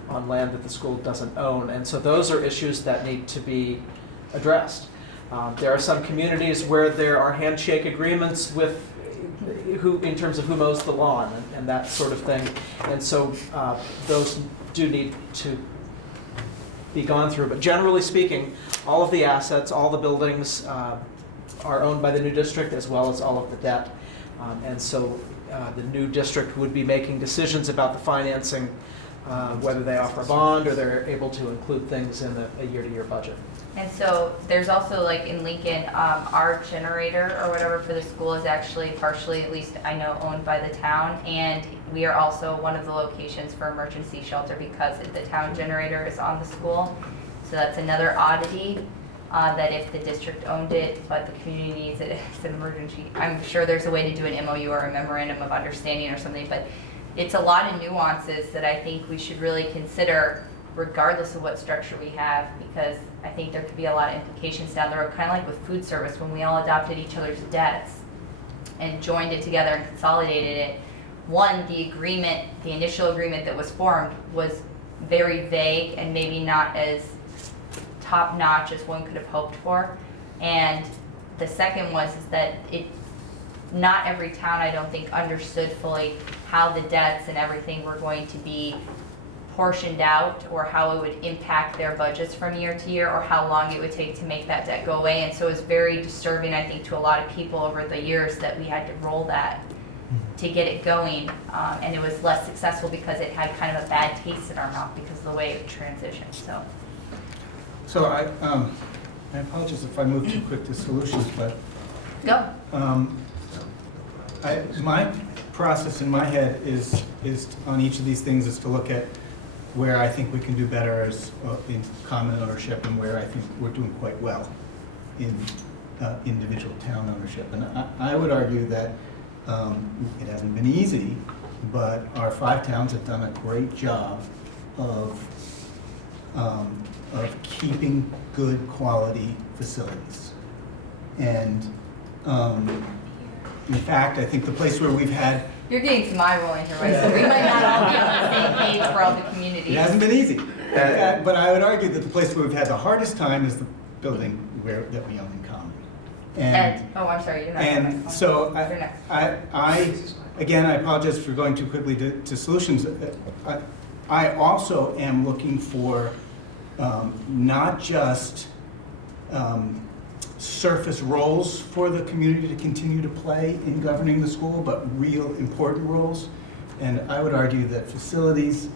on land that the school doesn't own. And so those are issues that need to be addressed. There are some communities where there are handshake agreements with who, in terms of who mows the lawn and that sort of thing. And so those do need to be gone through. But generally speaking, all of the assets, all the buildings are owned by the new district, as well as all of the debt. And so the new district would be making decisions about the financing, whether they offer a bond or they're able to include things in a year-to-year budget. And so there's also, like in Lincoln, our generator or whatever for the school is actually partially, at least I know, owned by the town. And we are also one of the locations for emergency shelter because the town generator is on the school. So that's another oddity, that if the district owned it, but the community needs it, it's an emergency. I'm sure there's a way to do an MOU or a memorandum of understanding or something, but it's a lot of nuances that I think we should really consider regardless of what structure we have, because I think there could be a lot of implications down the road, kind of like with food service, when we all adopted each other's debts and joined it together and consolidated it. One, the agreement, the initial agreement that was formed was very vague and maybe not as top-notch as one could have hoped for. And the second was that not every town, I don't think, understood fully how the debts and everything were going to be portioned out, or how it would impact their budgets from year to year, or how long it would take to make that debt go away. And so it was very disturbing, I think, to a lot of people over the years that we had to roll that to get it going. And it was less successful because it had kind of a bad taste in our mouth because of the way it transitioned. So I apologize if I move too quick to solutions, but Go. my process in my head is on each of these things is to look at where I think we can do better as in common ownership, and where I think we're doing quite well in individual town ownership. And I would argue that it hasn't been easy, but our 5 towns have done a great job of keeping good quality facilities. And in fact, I think the place where we've had... You're getting to my role in here, right? So we might not all be on the same page for all the communities. It hasn't been easy. But I would argue that the place where we've had the hardest time is the building that we own in common. Ed, oh, I'm sorry, you're not. And so You're next. again, I apologize for going too quickly to solutions. I also am looking for not just surface roles for the community to continue to play in governing the school, but real important roles. And I would argue that facilities,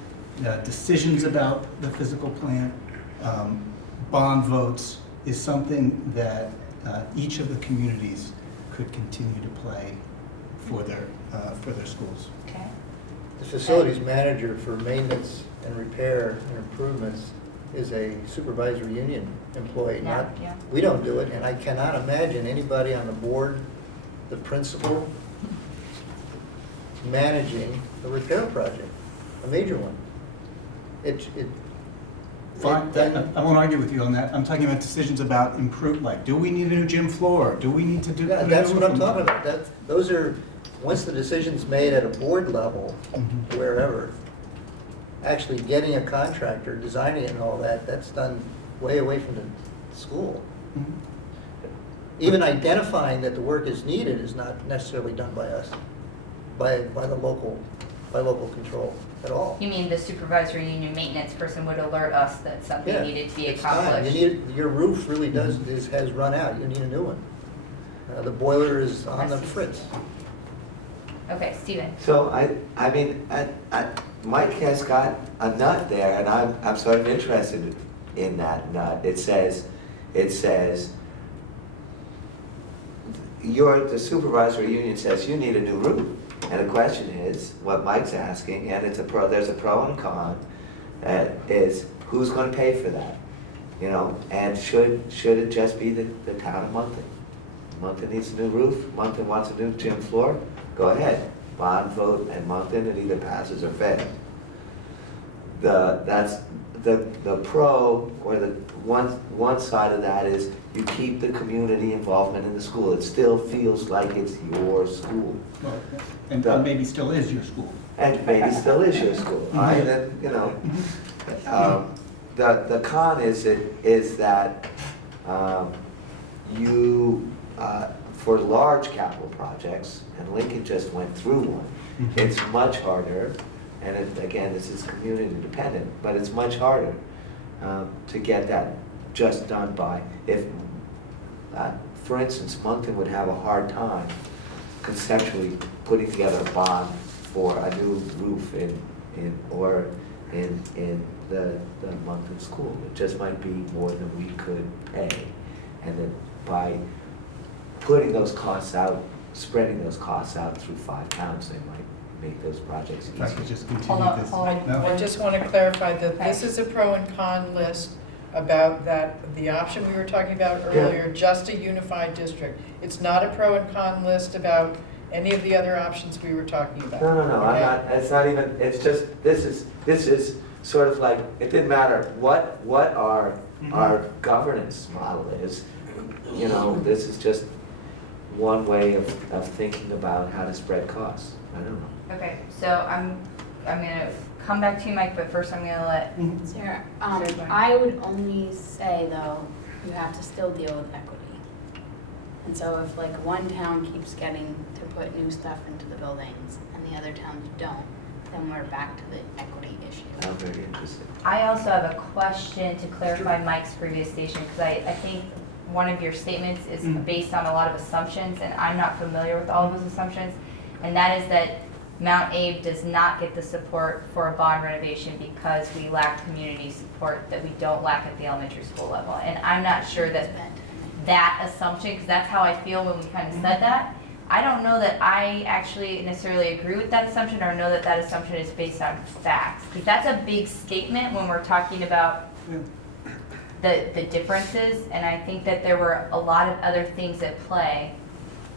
decisions about the physical plant, bond votes is something that each of the communities could continue to play for their schools. Okay. The facilities manager for maintenance and repair and improvements is a supervisory union employee, not, Yeah. we don't do it, and I cannot imagine anybody on the board, the principal, managing a repair project, a major one. Fine, I won't argue with you on that. I'm talking about decisions about like, do we need a new gym floor? Do we need to do? Yeah, that's what I'm talking about. Those are, once the decision's made at a board level, Mhm. wherever, actually getting a contractor, designing it and all that, that's done way away from the school. Mhm. Even identifying that the work is needed is not necessarily done by us, by the local control at all. You mean the supervisory union maintenance person would alert us that something Yeah, needed to be it's time. accomplished? Your roof really has run out, you need a new one. The boiler is on the fritz. Okay, Stephen. So I mean, Mike has got a nut there, and I'm sort of interested in that nut. It says, the supervisory union says you need a new roof. And the question is, what Mike's asking, and there's a pro and a con, is who's going to pay for that? You know, and should it just be the town of Moncton? Moncton needs a new roof, Moncton wants a new gym floor, go ahead. Bond vote and Moncton, it either passes or fails. That's the pro, or the one side of that is you keep the community involvement in the school. It still feels like it's your school. Well, and maybe still is your school. And maybe still is your school. The con is that you, for large capital projects, and Lincoln just went through one, it's much harder, and again, this is community dependent, but it's much harder to get that just done by, for instance, Moncton would have a hard time conceptually putting together a bond for a new roof in the Moncton school. It just might be more than we could pay. And then by putting those costs out, spreading those costs out through 5 towns, they might make those projects If I could easier. just continue this. No? I just want to clarify that this is a pro and con list about the option we were talking about earlier, just a unified district. It's not a pro and con list about any of the other options we were talking about. No, I'm Okay? not, it's not even, it's just, this is sort of like, it didn't matter what our governance model is. You know, this is just one way of thinking about how to spread costs. I don't know. Okay, so I'm gonna come back to you, Mike, but first I'm gonna let, Sarah, Sarah, go ahead. I would only say though, you have to still deal with equity. And so if like one town keeps getting to put new stuff into the buildings and the other towns don't, then we're back to the equity issue. I'm very interested. I also have a question to clarify Mike's previous statement, because I think one of your statements is based on a lot of assumptions, and I'm not familiar with all of those assumptions, and that is that Mount Abe does not get the support for a bond renovation because we lack community support that we don't lack at the elementary school level. And I'm not sure that assumption, because that's how I feel when we kind of said that. I don't know that I actually necessarily agree with that assumption, or know that assumption is based on facts. Because that's a big statement when we're talking about the differences, and I think that there were a lot of other things at play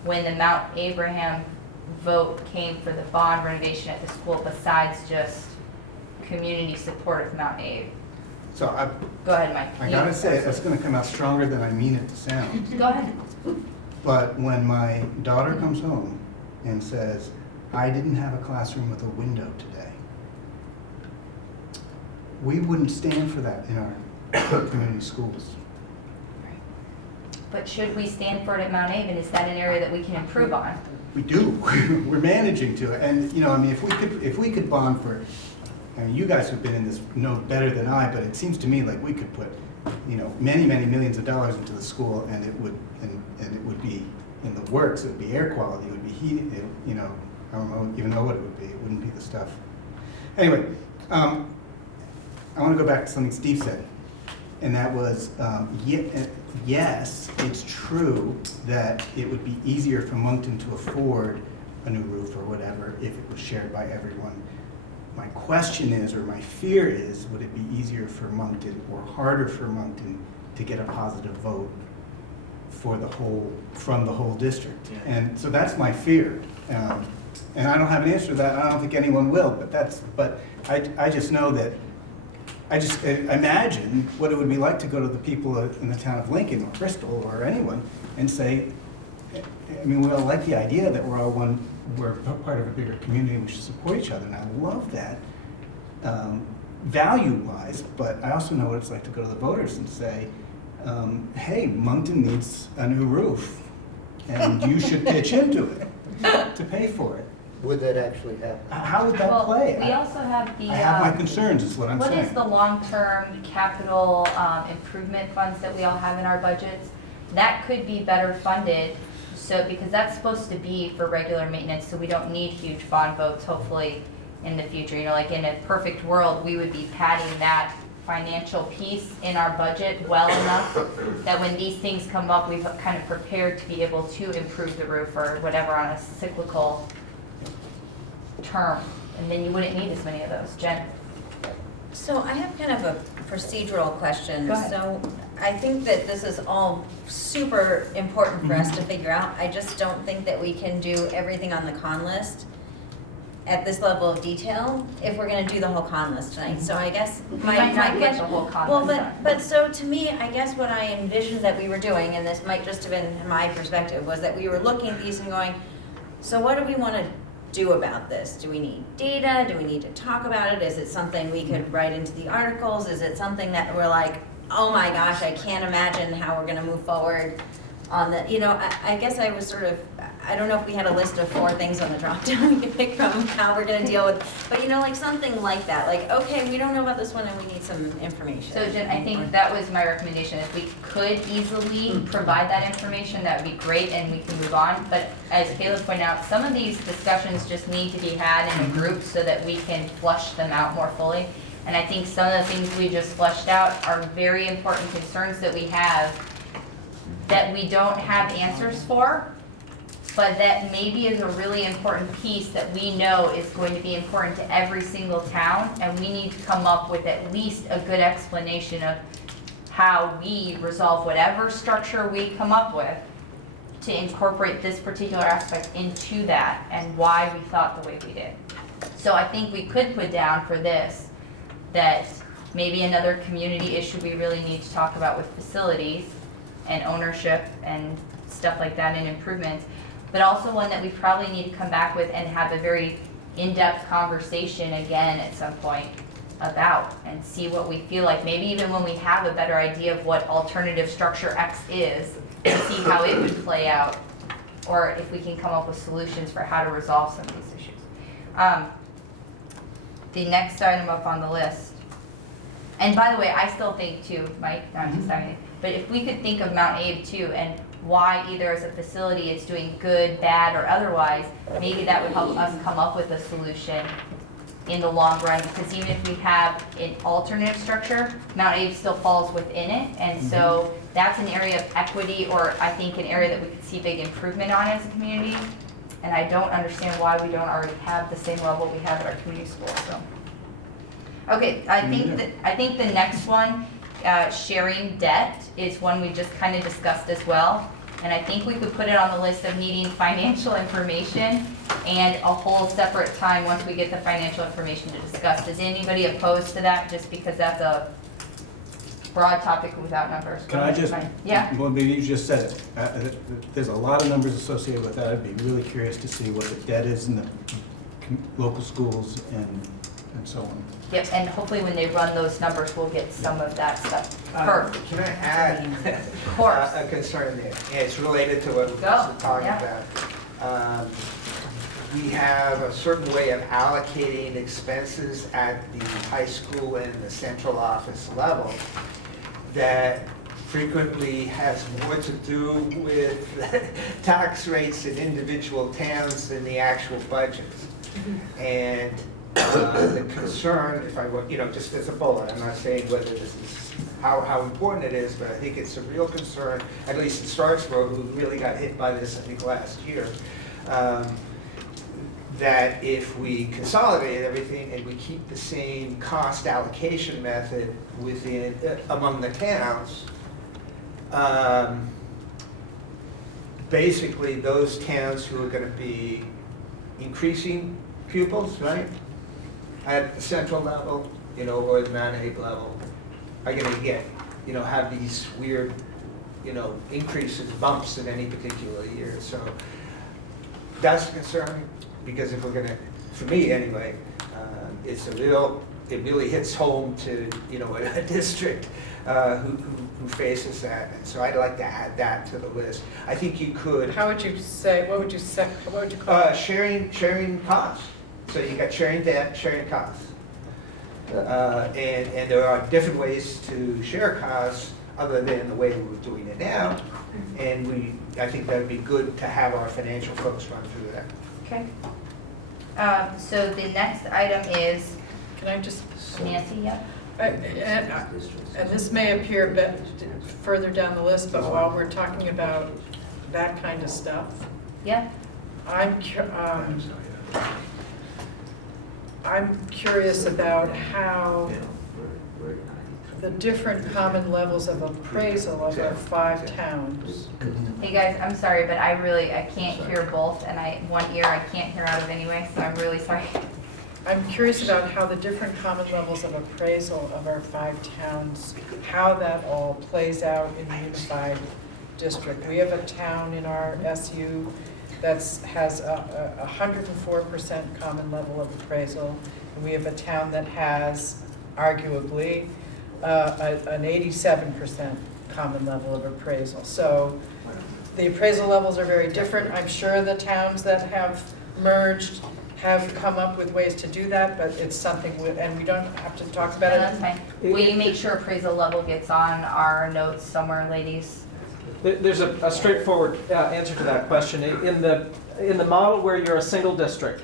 when the Mount Abraham vote came for the bond renovation at the school, besides just community support of Mount Abe. So Go ahead, Mike. I gotta say, it's gonna come out stronger than I mean it to sound. Go ahead. But when my daughter comes home and says, I didn't have a classroom with a window today, we wouldn't stand for that in our community schools. But should we stand for it at Mount Abe, and is that an area that we can improve on? We do. We're managing to. And, you know, I mean, if we could bond for, I mean, you guys who've been in this know better than I, but it seems to me like we could put many, many millions of dollars into the school, and it would be in the works. It would be air quality. It would be heat. I don't even know what it would be. It wouldn't be the stuff. Anyway, I want to go back to something Steve said, and that was, yes, it's true that it would be easier for Moncton to afford a new roof or whatever if it was shared by everyone. My question is, or my fear is, would it be easier for Moncton or harder for Moncton to get a positive vote from the whole district? And so that's my fear. And I don't have an answer to that. I don't think anyone will, but I just know that, I just imagine what it would be like to go to the people in the town of Lincoln or Bristol or anyone and say, I mean, we all like the idea that we're part of a bigger community, we should support each other, and I love that value-wise, but I also know what it's like to go to the voters and say, hey, Moncton needs a new roof, and you should pitch into it to pay for it. Would that actually happen? How would that play? We also have the. I have my concerns, is what I'm saying. What is the long-term capital improvement funds that we all have in our budgets? That could be better funded, because that's supposed to be for regular maintenance, so we don't need huge bond votes, hopefully, in the future. Like in a perfect world, we would be padding that financial piece in our budget well enough that when these things come up, we've kind of prepared to be able to improve the roof or whatever on a cyclical term, and then you wouldn't need as many of those. Jen? So I have kind of a procedural question. Go ahead. So I think that this is all super important for us to figure out. I just don't think that we can do everything on the con list at this level of detail if we're going to do the whole con list tonight. So I guess my get the whole con well, list done. but so to me, I guess what I envisioned that we were doing, and this might just have been my perspective, was that we were looking at these and going, so what do we want to do about this? Do we need data? Do we need to talk about it? Is it something we could write into the articles? Is it something that we're like, oh my gosh, I can't imagine how we're going to move forward on the, I guess I was sort of, I don't know if we had a list of 4 things on the drop down we could pick from how we're going to deal with, but like something like that, like, okay, we don't know about this one and we need some information. So Jen, I think that was my recommendation. If we could easily provide that information, that would be great and we can move on. But as Caleb pointed out, some of these discussions just need to be had in a group so that we can flush them out more fully. And I think some of the things we just flushed out are very important concerns that we have that we don't have answers for, but that maybe is a really important piece that we know is going to be important to every single town, and we need to come up with at least a good explanation of how we resolve whatever structure we come up with to incorporate this particular aspect into that and why we thought the way we did. So I think we could put down for this that maybe another community issue we really need to talk about with facilities and ownership and stuff like that and improvements, but also one that we probably need to come back with and have a very in-depth conversation again at some point about and see what we feel like. Maybe even when we have a better idea of what alternative structure X is, and see how it would play out, or if we can come up with solutions for how to resolve some of these issues. The next item up on the list, and by the way, I still think too, Mike, not just having, but if we could think of Mount Abe too, and why either as a facility it's doing good, bad, or otherwise, maybe that would help us come up with a solution in the long run, because even if we have an alternative structure, Mount Abe still falls within it, and so that's an area of equity, or I think an area that we could see big improvement on as a community, and I don't understand why we don't already have the same level we have at our community school, so. Okay, I think the next one, sharing debt, is one we just kind of discussed as well. And I think we could put it on the list of needing financial information and a whole separate time once we get the financial information to discuss. Is anybody opposed to that, just because that's a broad topic without numbers? Can I just, yeah. Well, maybe you just said it. There's a lot of numbers associated with that. I'd be really curious to see what the debt is in the local schools and so on. Yep, and hopefully when they run those numbers, we'll get some of that stuff. Can I add Of course. a concern there? Yeah, it's related to what we Go, were talking yeah. about. We have a certain way of allocating expenses at the high school and the central office level that frequently has more to do with tax rates in individual towns than the actual budgets. And the concern, if I were, just as a bullet, I'm not saying whether this is how important it is, but I think it's a real concern, at least in Starksboro, who really got hit by this, I think, last year, that if we consolidate everything and we keep the same cost allocation method among the towns, basically those towns who are going to be increasing pupils, right, at the central level, or the non-aid level, are going to get, have these weird, increases, bumps in any particular year. So that's concerning, because if we're going to, for me anyway, it really hits home to, a district who faces that. And so I'd like to add that to the list. I think you could. What would you call it? Sharing costs. So you got sharing debt, sharing costs. And there are different ways to share costs other than the way we're doing it now. And I think that would be good to have our financial folks run through that. Okay. So the next item is, Can I just, Nancy, yep. and this may appear a bit further down the list, but while we're talking about that kind of stuff, Yeah. I'm curious about how the different common levels of appraisal of our 5 towns. Hey guys, I'm sorry, but I can't hear both, and one ear I can't hear out of anyway, so I'm really sorry. I'm curious about how the different common levels of appraisal of our 5 towns, how that all plays out in the unified district. We have a town in our SU that has a 104% common level of appraisal, and we have a town that has arguably an 87% common level of appraisal. So the appraisal levels are very different. I'm sure the towns that have merged have come up with ways to do that, but it's something, and we don't have to talk about it. That's fine. Will you make sure appraisal level gets on our notes somewhere, ladies? There's a straightforward answer to that question. In the model where you're a single district,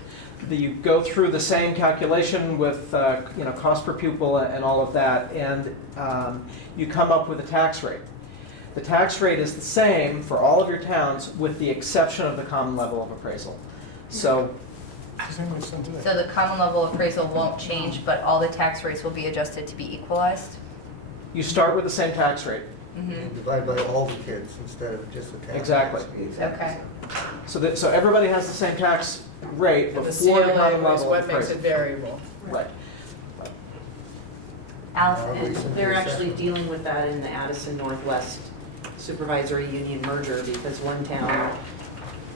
you go through the same calculation with cost per pupil and all of that, and you come up with a tax rate. The tax rate is the same for all of your towns with the exception of the common level of appraisal. So the common level appraisal won't change, but all the tax rates will be adjusted to be equalized? you start with the same tax rate. And divide by all the kids instead of just the tax. Exactly. Okay. So everybody has the same tax rate And the before the common CLA is level what of makes it appraisal. variable. Right. Allison? They're actually dealing with that in the Addison Northwest Supervisory Union merger because one town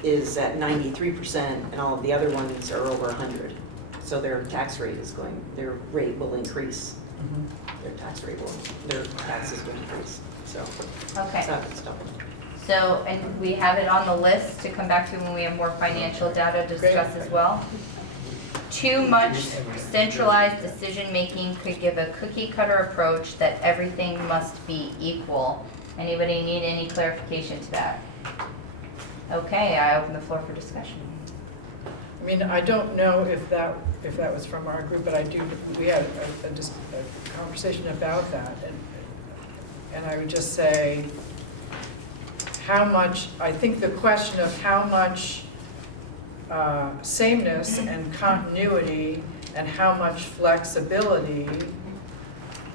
is at 93% and all of the other ones are over 100. So their tax rate is going, their rate will increase. Their taxes will increase, so. Okay. So it's double. So, and we have it on the list to come back to when we have more financial data to discuss as well. Too much centralized decision-making could give a cookie-cutter approach that everything must be equal. Anybody need any clarification to that? Okay, I open the floor for discussion. I mean, I don't know if that was from our group, but we had a conversation about that. And I would just say, how much, I think the question of how much sameness and continuity and how much flexibility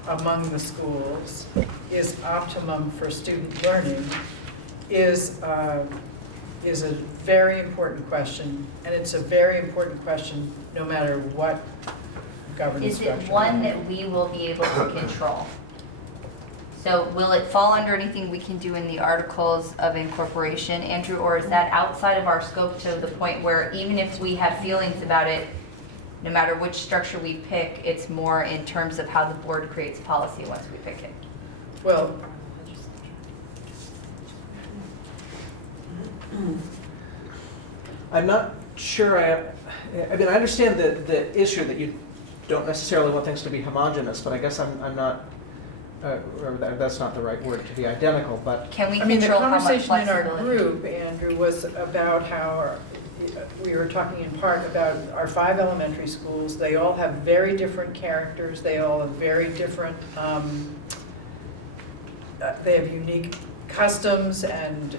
among the schools is optimum for student learning is a very important question, and it's a very important question no matter what governance structure. Is it one that we will be able to control? So will it fall under anything we can do in the articles of incorporation, Andrew, or is that outside of our scope to the point where even if we have feelings about it, no matter which structure we pick, it's more in terms of how the board creates policy once we pick it? Well, I'm not sure, I mean, I understand the issue that you don't necessarily want things to be homogeneous, but I guess I'm not or that's not the right word to be identical, but Can we I mean, the control how much conversation in our flexibility? group, Andrew, was about how, we were talking in part about our 5 elementary schools. They all have very different characters, they all have very different, they have unique customs and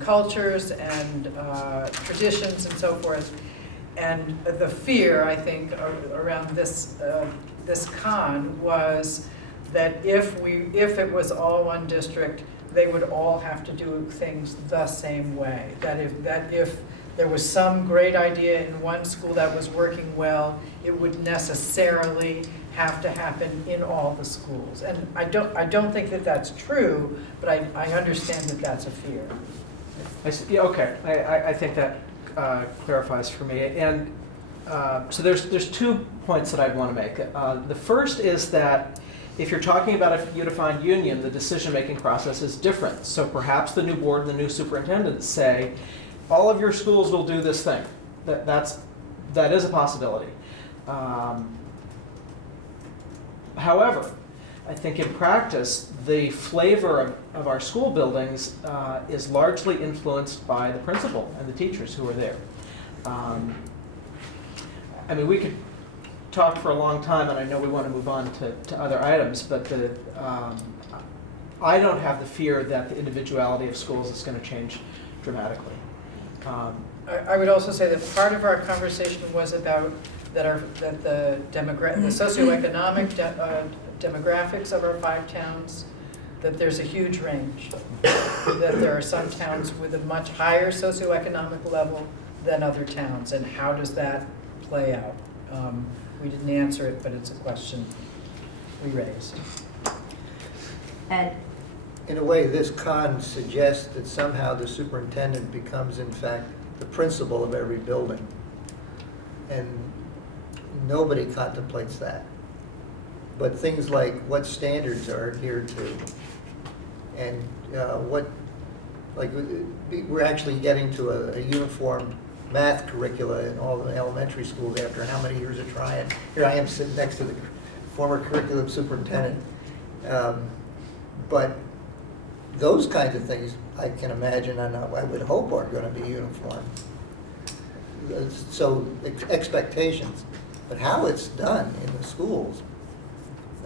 cultures and traditions and so forth. And the fear, I think, around this con was that if it was all one district, they would all have to do things the same way. That if there was some great idea in one school that was working well, it would necessarily have to happen in all the schools. And I don't think that that's true, but I understand that that's a fear. I see, yeah, okay, I think that clarifies for me. And so there's 2 points that I'd want to make. The first is that if you're talking about a unified union, the decision-making process is different. So perhaps the new board and the new superintendent say, all of your schools will do this thing. That is a possibility. However, I think in practice, the flavor of our school buildings is largely influenced by the principal and the teachers who are there. I mean, we could talk for a long time, and I know we want to move on to other items, but I don't have the fear that the individuality of schools is going to change dramatically. I would also say that part of our conversation was about that the socioeconomic demographics of our 5 towns, that there's a huge range. That there are some towns with a much higher socioeconomic level than other towns, and how does that play out? We didn't answer it, but it's a question we raised. Ed? In a way, this con suggests that somehow the superintendent becomes, in fact, the principal of every building. And nobody contemplates that. But things like what standards are adhered to, and we're actually getting to a uniform math curricula in all the elementary schools after how many years of trying. Here I am sitting next to the former curriculum superintendent. But those kinds of things, I can imagine, and I would hope are going to be uniform. So expectations, but how it's done in the schools,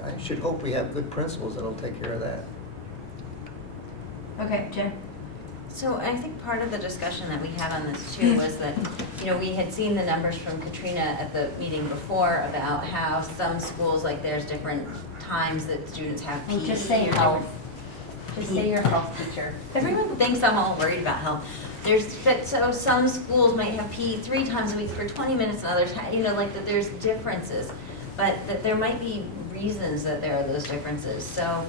I should hope we have good principals that'll take care of that. Okay, Jen? So I think part of the discussion that we had on this too was that, we had seen the numbers from Katrina at the meeting before about how some schools, like there's different times that students have PE. Just say or health. different- Just say your health teacher. Everyone thinks I'm all worried about health. So some schools might have PE 3 times a week for 20 minutes, and others, like that there's differences. But that there might be reasons that there are those differences. So,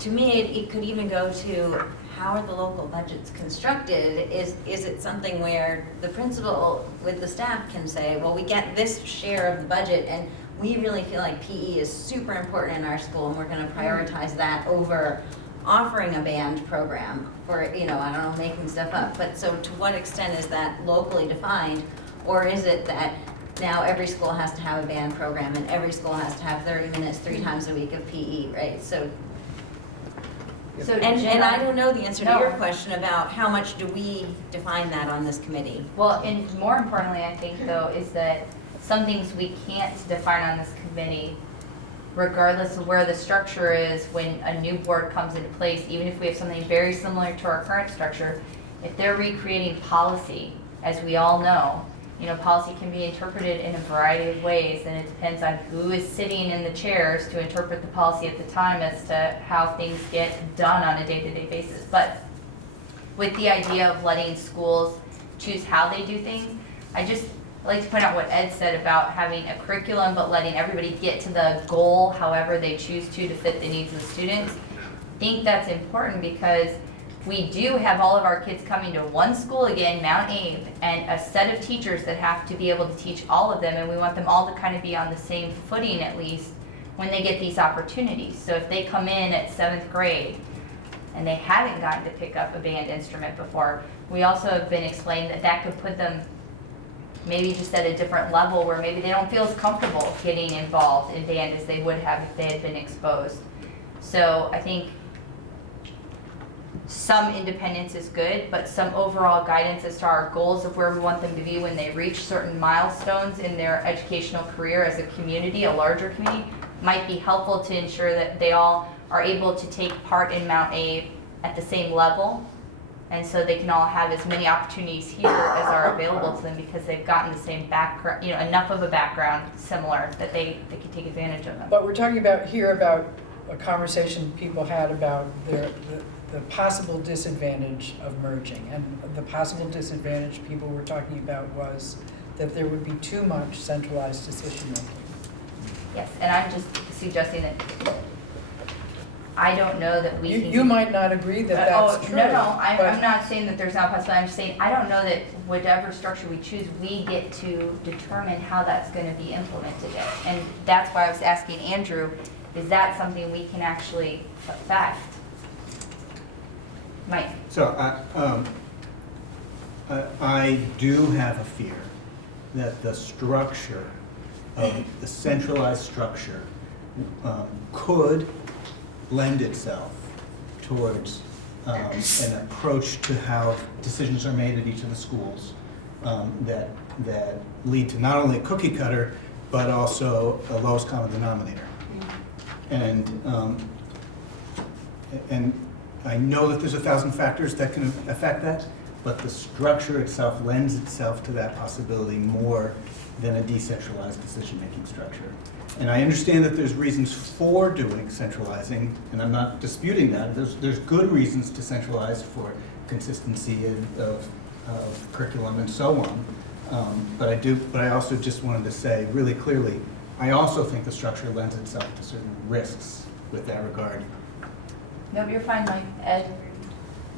to me, it could even go to how are the local budgets constructed? Is it something where the principal with the staff can say, well, we get this share of the budget, and we really feel like PE is super important in our school, and we're going to prioritize that over offering a band program or, I don't know, making stuff up. But so to what extent is that locally defined? Or is it that now every school has to have a band program and every school has to have 30 minutes 3 times a week of PE, right? And I don't know the answer to your question about how much do we define that on this committee. Well, and more importantly, I think, though, is that some things we can't define on this committee, regardless of where the structure is, when a new board comes into place, even if we have something very similar to our current structure, if they're recreating policy, as we all know, policy can be interpreted in a variety of ways, and it depends on who is sitting in the chairs to interpret the policy at the time as to how things get done on a day-to-day basis. But with the idea of letting schools choose how they do things, I just like to point out what Ed said about having a curriculum but letting everybody get to the goal however they choose to fit the needs of the students. I think that's important because we do have all of our kids coming to one school again, Mount Abe, and a set of teachers that have to be able to teach all of them, and we want them all to kind of be on the same footing at least when they get these opportunities. So if they come in at 7th grade and they haven't gotten to pick up a band instrument before, we also have been explained that that could put them maybe just at a different level where maybe they don't feel as comfortable getting involved in band as they would have if they had been exposed. So I think some independence is good, but some overall guidance as to our goals of where we want them to be when they reach certain milestones in their educational career as a community, a larger community, might be helpful to ensure that they all are able to take part in Mount A at the same level. And so they can all have as many opportunities here as are available to them because they've gotten the same background, you know, enough of a background similar that they can take advantage of them. But we're talking about here about a conversation people had about the possible disadvantage of merging. And the possible disadvantage people were talking about was that there would be too much centralized decision making. Yes, and I'm just suggesting that I don't know that we can. You might not agree that that's true. No, I'm but- not saying that there's not a possibility. I'm just saying I don't know that whatever structure we choose, we get to determine how that's going to be implemented. And that's why I was asking Andrew, is that something we can actually affect? Mike? So I do have a fear that the structure, the centralized structure, could lend itself towards an approach to how decisions are made at each of the schools that lead to not only a cookie cutter, but also a lowest common denominator. And I know that there's 1,000 factors that can affect that, but the structure itself lends itself to that possibility more than a decentralized decision-making structure. And I understand that there's reasons for doing centralizing, and I'm not disputing that. There's good reasons to centralize for consistency of curriculum and so on. But I also just wanted to say really clearly, I also think the structure lends itself to certain risks with that regard. Nope, you're fine, Mike. Ed?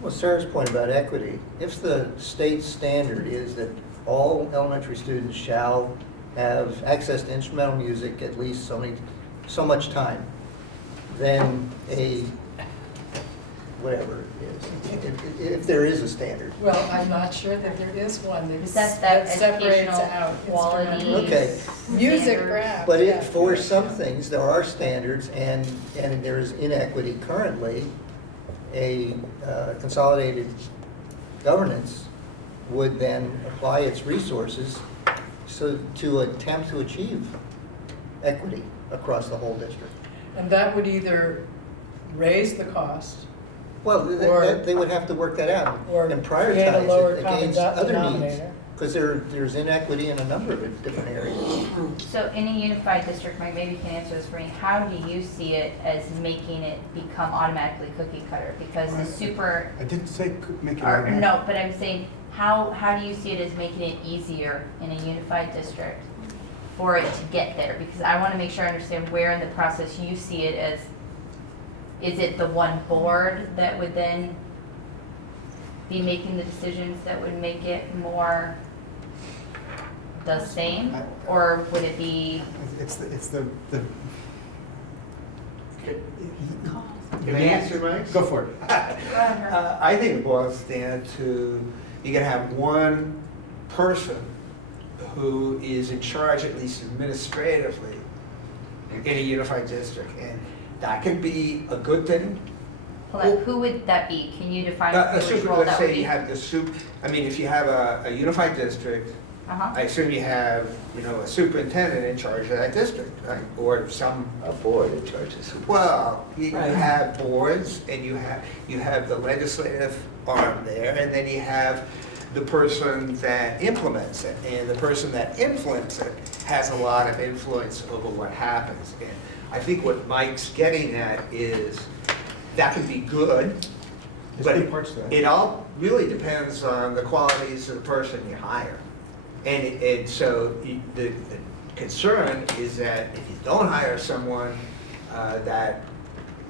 Well, Sarah's point about equity, if the state standard is that all elementary students shall have access to instrumental music at least so much time, then whatever it is, if there is a standard. Well, I'm not sure that there is one Is that that separates educational out quality? instrumental Okay. music, standards? perhaps. But yeah. for some things, there are standards, and there's inequity currently. A consolidated governance would then apply its resources to attempt to achieve equity across the whole district. And that would either raise the cost Well, Or- they would have to work that out or and create a prioritize lower it common against other needs. denominator. Because there's inequity in a number of different areas. So in a unified district, Mike, maybe you can answer this for me. How do you see it as making it become automatically cookie cutter? Because the super, I didn't say make it or, automatic. no, but I'm saying, how do you see it as making it easier in a unified district for it to get there? Because I want to make sure I understand where in the process you see it as, is it the one board that would then be making the decisions that would make it more the same? Or would it be, It's the Can I answer, Mike? Go for it. I think it boils down to, you can have one person who is in charge, at least administratively, in a unified district. And that can be a good thing. hold on, who would that be? Can you define A which super, role let's that would say be? you have the I mean, if you have a unified district, Uh-huh. I assume you have, a superintendent in charge of that district, right? Or some, A board in charge of supervision. well, you have boards, and you have the legislative arm there, and then you have the person that implements it. And the person that implements it has a lot of influence over what happens. And I think what Mike's getting at is that can be good, There's but good parts to that. it all really depends on the qualities of the person you hire. And so the concern is that if you don't hire someone that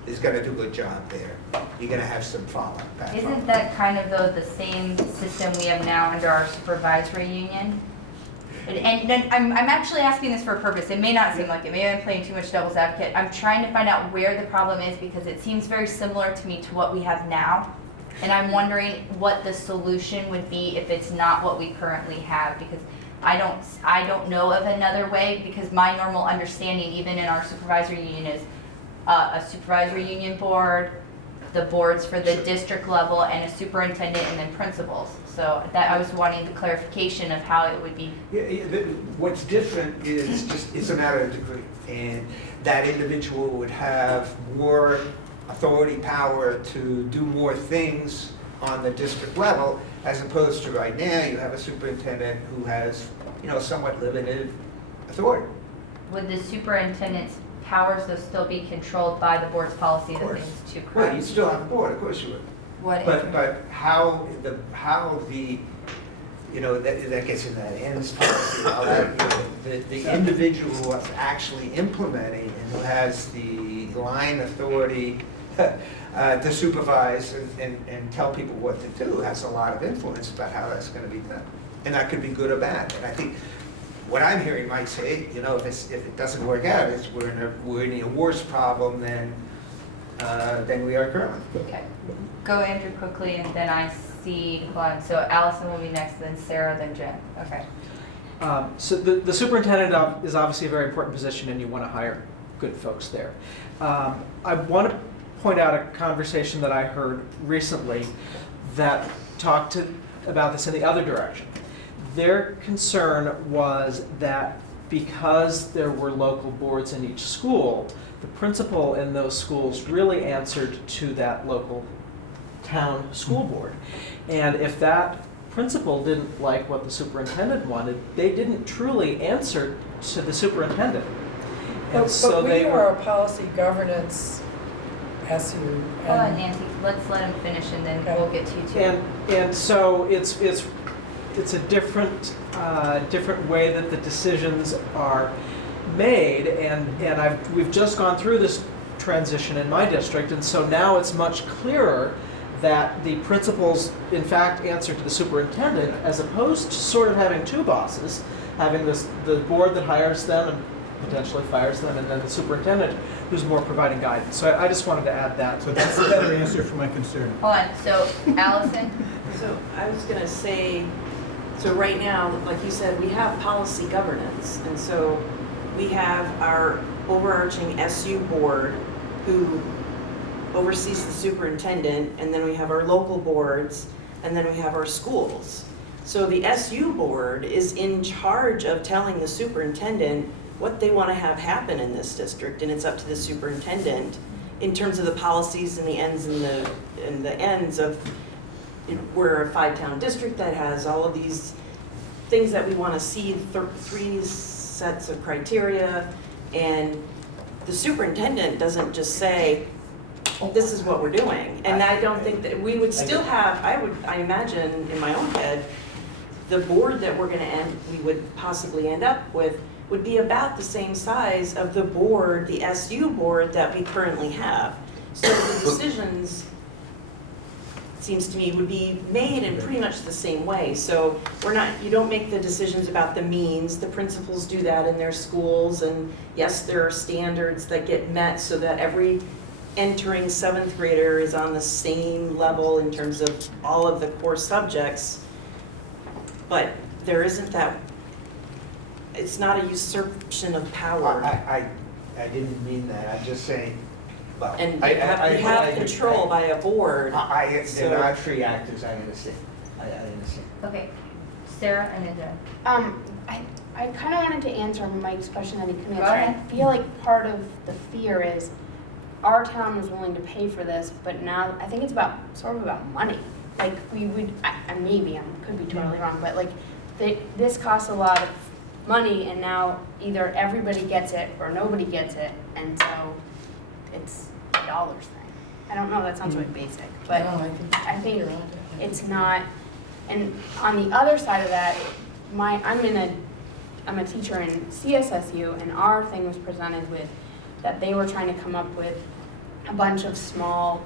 is going to do a good job there, you're going to have some fallout. Isn't that kind of though the same system we have now under our supervisory union? And then I'm actually asking this for a purpose. It may not seem like it. Maybe I'm playing too much devil's advocate. I'm trying to find out where the problem is because it seems very similar to me to what we have now. And I'm wondering what the solution would be if it's not what we currently have, because I don't know of another way, because my normal understanding, even in our supervisory union, is a supervisory union board, the boards for the district level, and a superintendent, and then principals. So that, I was wanting the clarification of how it would be. What's different is just, it's a matter of degree. And that individual would have more authority, power to do more things on the district level, as opposed to right now, you have a superintendent who has, somewhat limited authority. Would the superintendent's powers though still be controlled by the board's policy Of that course. things to Well, correct? you still have a board, of course you would. What But how the, that gets in that ends policy, how the individual who is actually implementing and who has the line authority to supervise and tell people what to do has a lot of influence about how that's going to be done. And that could be good or bad. And I think what I'm hearing Mike say, if it doesn't work out, is we're in a worse problem than we are currently. Okay. Go Andrew quickly, and then I see, hold on, so Allison will be next, then Sarah, then Jen. Okay. So the superintendent is obviously a very important position, and you want to hire good folks there. I want to point out a conversation that I heard recently that talked about this in the other direction. Their concern was that because there were local boards in each school, the principal in those schools really answered to that local town school board. And if that principal didn't like what the superintendent wanted, they didn't truly answer to the superintendent. And But we are a policy governance SU. Hold on, Nancy, let's let him finish, and then we'll get to you too. And so it's a different way that the decisions are made, and we've just gone through this transition in my district, and so now it's much clearer that the principals in fact answer to the superintendent, as opposed to sort of having two bosses, having the board that hires them and potentially fires them, and then the superintendent who's more providing guidance. So I just wanted to add that. So that's a better answer for my concern. Hold on, so Allison? So I was going to say, so right now, like you said, we have policy governance. And so we have our overarching SU board who oversees the superintendent, and then we have our local boards, and then we have our schools. So the SU board is in charge of telling the superintendent what they want to have happen in this district, and it's up to the superintendent in terms of the policies and the ends and the ends of, we're a 5-town district that has all of these things that we want to see, 3 sets of criteria, and the superintendent doesn't just say, this is what we're doing. And I don't think that we would still have, I imagine in my own head, the board that we would possibly end up with would be about the same size of the board, the SU board that we currently have. So the decisions, it seems to me, would be made in pretty much the same way. So you don't make the decisions about the means. The principals do that in their schools, and yes, there are standards that get met so that every entering 7th grader is on the same level in terms of all of the core subjects. But there isn't that, it's not a usurpation of power. I didn't mean that, I'm just saying, well. And you have control by a board. They're not free actors, I understand. I understand. Okay, Sarah and then Jen. I kind of wanted to answer Mike's question that he couldn't Go answer. ahead. I feel like part of the fear is our town was willing to pay for this, but now I think it's sort of about money. Like we would, and maybe I could be totally wrong, but like this costs a lot of money, and now either everybody gets it or nobody gets it, and so it's a dollars thing. I don't know, that sounds really basic, but I think it's not. And on the other side of that, I'm a teacher in CSSU, and our thing was presented with that they were trying to come up with a bunch of small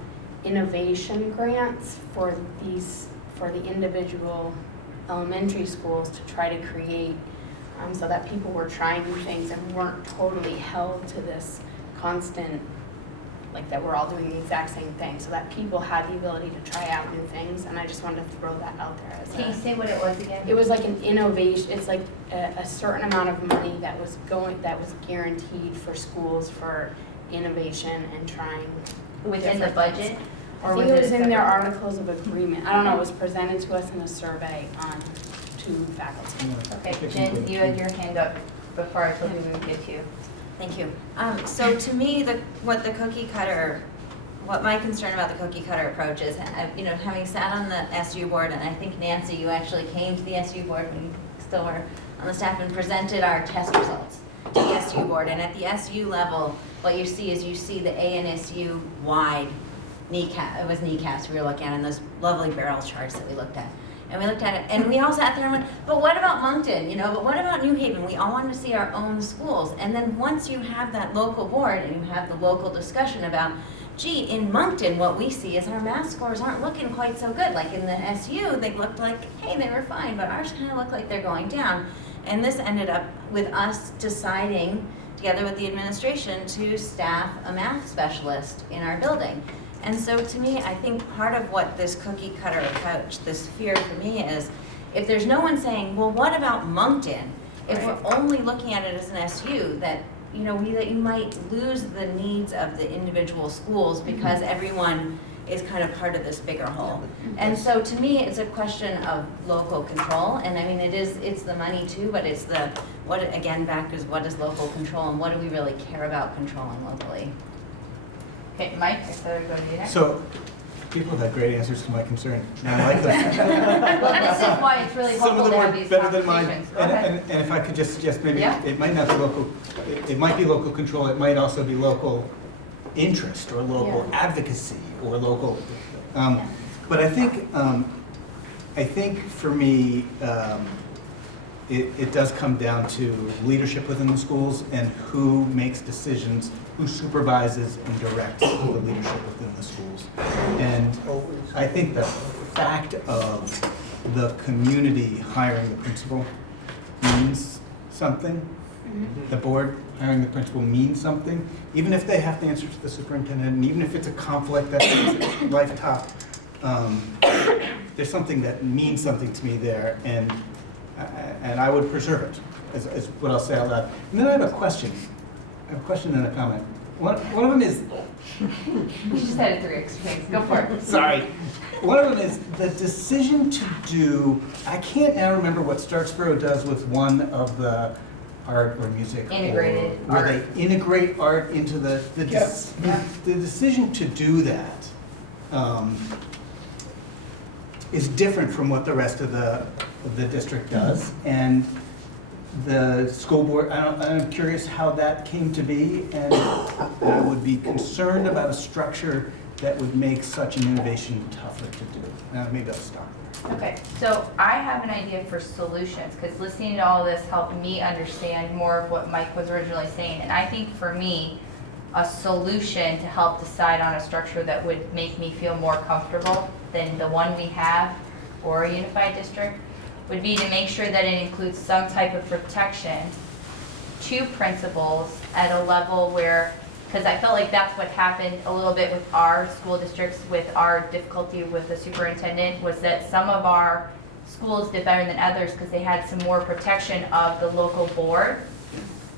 innovation grants for the individual elementary schools to try to create, so that people were trying new things and weren't totally held to this constant, like that we're all doing the exact same thing, so that people had the ability to try out new things. And I just wanted to throw that out there. Can you say what it was again? It was like an innovation, it's like a certain amount of money that was guaranteed for schools for innovation and trying. Within the different budget? things. Or I think was it was it in their separate? articles of agreement. I don't know, it was presented to us in a survey to faculty. Okay, Jen, you had your hand up before I told you we would get to you. Thank you. So to me, what my concern about the cookie cutter approach is, having sat on the SU board, and I think Nancy, you actually came to the SU board when you still were on the staff and presented our test results to the SU board. And at the SU level, what you see is the ANSU wide kneecaps we were looking at, and those lovely barrel charts that we looked at. And we looked at it, and we all sat there and went, but what about Moncton, but what about New Haven? We all wanted to see our own schools. And then once you have that local board and you have the local discussion about, gee, in Moncton, what we see is our math scores aren't looking quite so good. Like in the SU, they looked like, hey, they were fine, but ours kind of look like they're going down. And this ended up with us deciding, together with the administration, to staff a math specialist in our building. And so to me, I think part of what this cookie cutter approach, this fear for me is, if there's no one saying, well, what about Moncton? If we're only looking at it as an SU, that you might lose the needs of the individual schools because everyone is kind of part of this bigger whole. And so to me, it's a question of local control. And I mean, it's the money too, but it's what is local control and what do we really care about controlling locally? Okay, Mike, I said I'd go to you next. So, people have had great answers to my concern, and I like them. Well, this is why it's really Some of helpful them to are have these better than mine, conversations. Go ahead. and if I could just suggest, maybe Yeah. it might not be local, it might be local control, it might also be local interest, or local advocacy, or local, but I think for me, it does come down to leadership within the schools and who makes decisions, who supervises and directs the leadership within the schools. And I think the fact of the community hiring the principal means something. The board hiring the principal means something, even if they have to answer to the superintendent, and even if it's a conflict that makes life tough. There's something that means something to me there, and I would preserve it, is what I'll say out loud. And then I have a question. I have a question and a comment. One of them is... You just had 3 extra things. Go for it. Sorry. One of them is the decision to do... I can't now remember what Starksboro does with one of the art or music. Integrated or where art. they integrate art into the decision to do that is different from what the rest of the district does. And the school board, I'm curious how that came to be, and I would be concerned about a structure that would make such an innovation tougher to do. Maybe I'll stop there. Okay, so I have an idea for solutions, because listening to all this helped me understand more of what Mike was originally saying. And I think for me, a solution to help decide on a structure that would make me feel more comfortable than the one we have or a unified district would be to make sure that it includes some type of protection to principals at a level where, because I felt like that's what happened a little bit with our school districts, with our difficulty with the superintendent, was that some of our schools did better than others because they had some more protection of the local board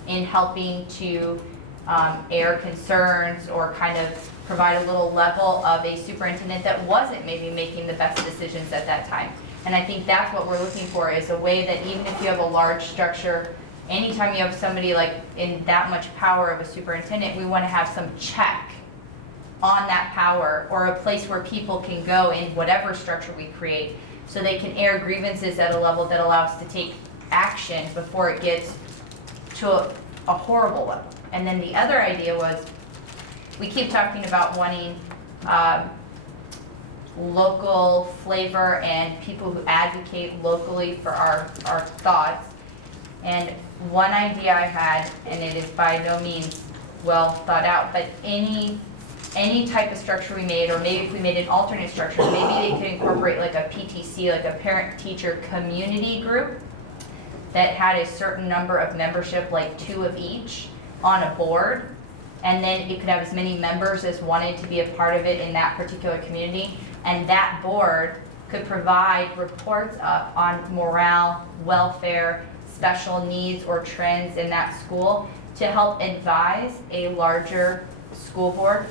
in helping to air concerns or kind of provide a little level of a superintendent that wasn't maybe making the best decisions at that time. And I think that's what we're looking for, is a way that even if you have a large structure, anytime you have somebody like in that much power of a superintendent, we want to have some check on that power, or a place where people can go in whatever structure we create, so they can air grievances at a level that allows us to take action before it gets to a horrible level. And then the other idea was, we keep talking about wanting local flavor and people who advocate locally for our thoughts. And one idea I had, and it is by no means well thought out, but any type of structure we made, or maybe if we made an alternate structure, maybe they could incorporate like a PTC, like a parent-teacher community group that had a certain number of membership, like 2 of each, on a board. And then it could have as many members as wanted to be a part of it in that particular community. And that board could provide reports up on morale, welfare, special needs, or trends in that school to help advise a larger school board,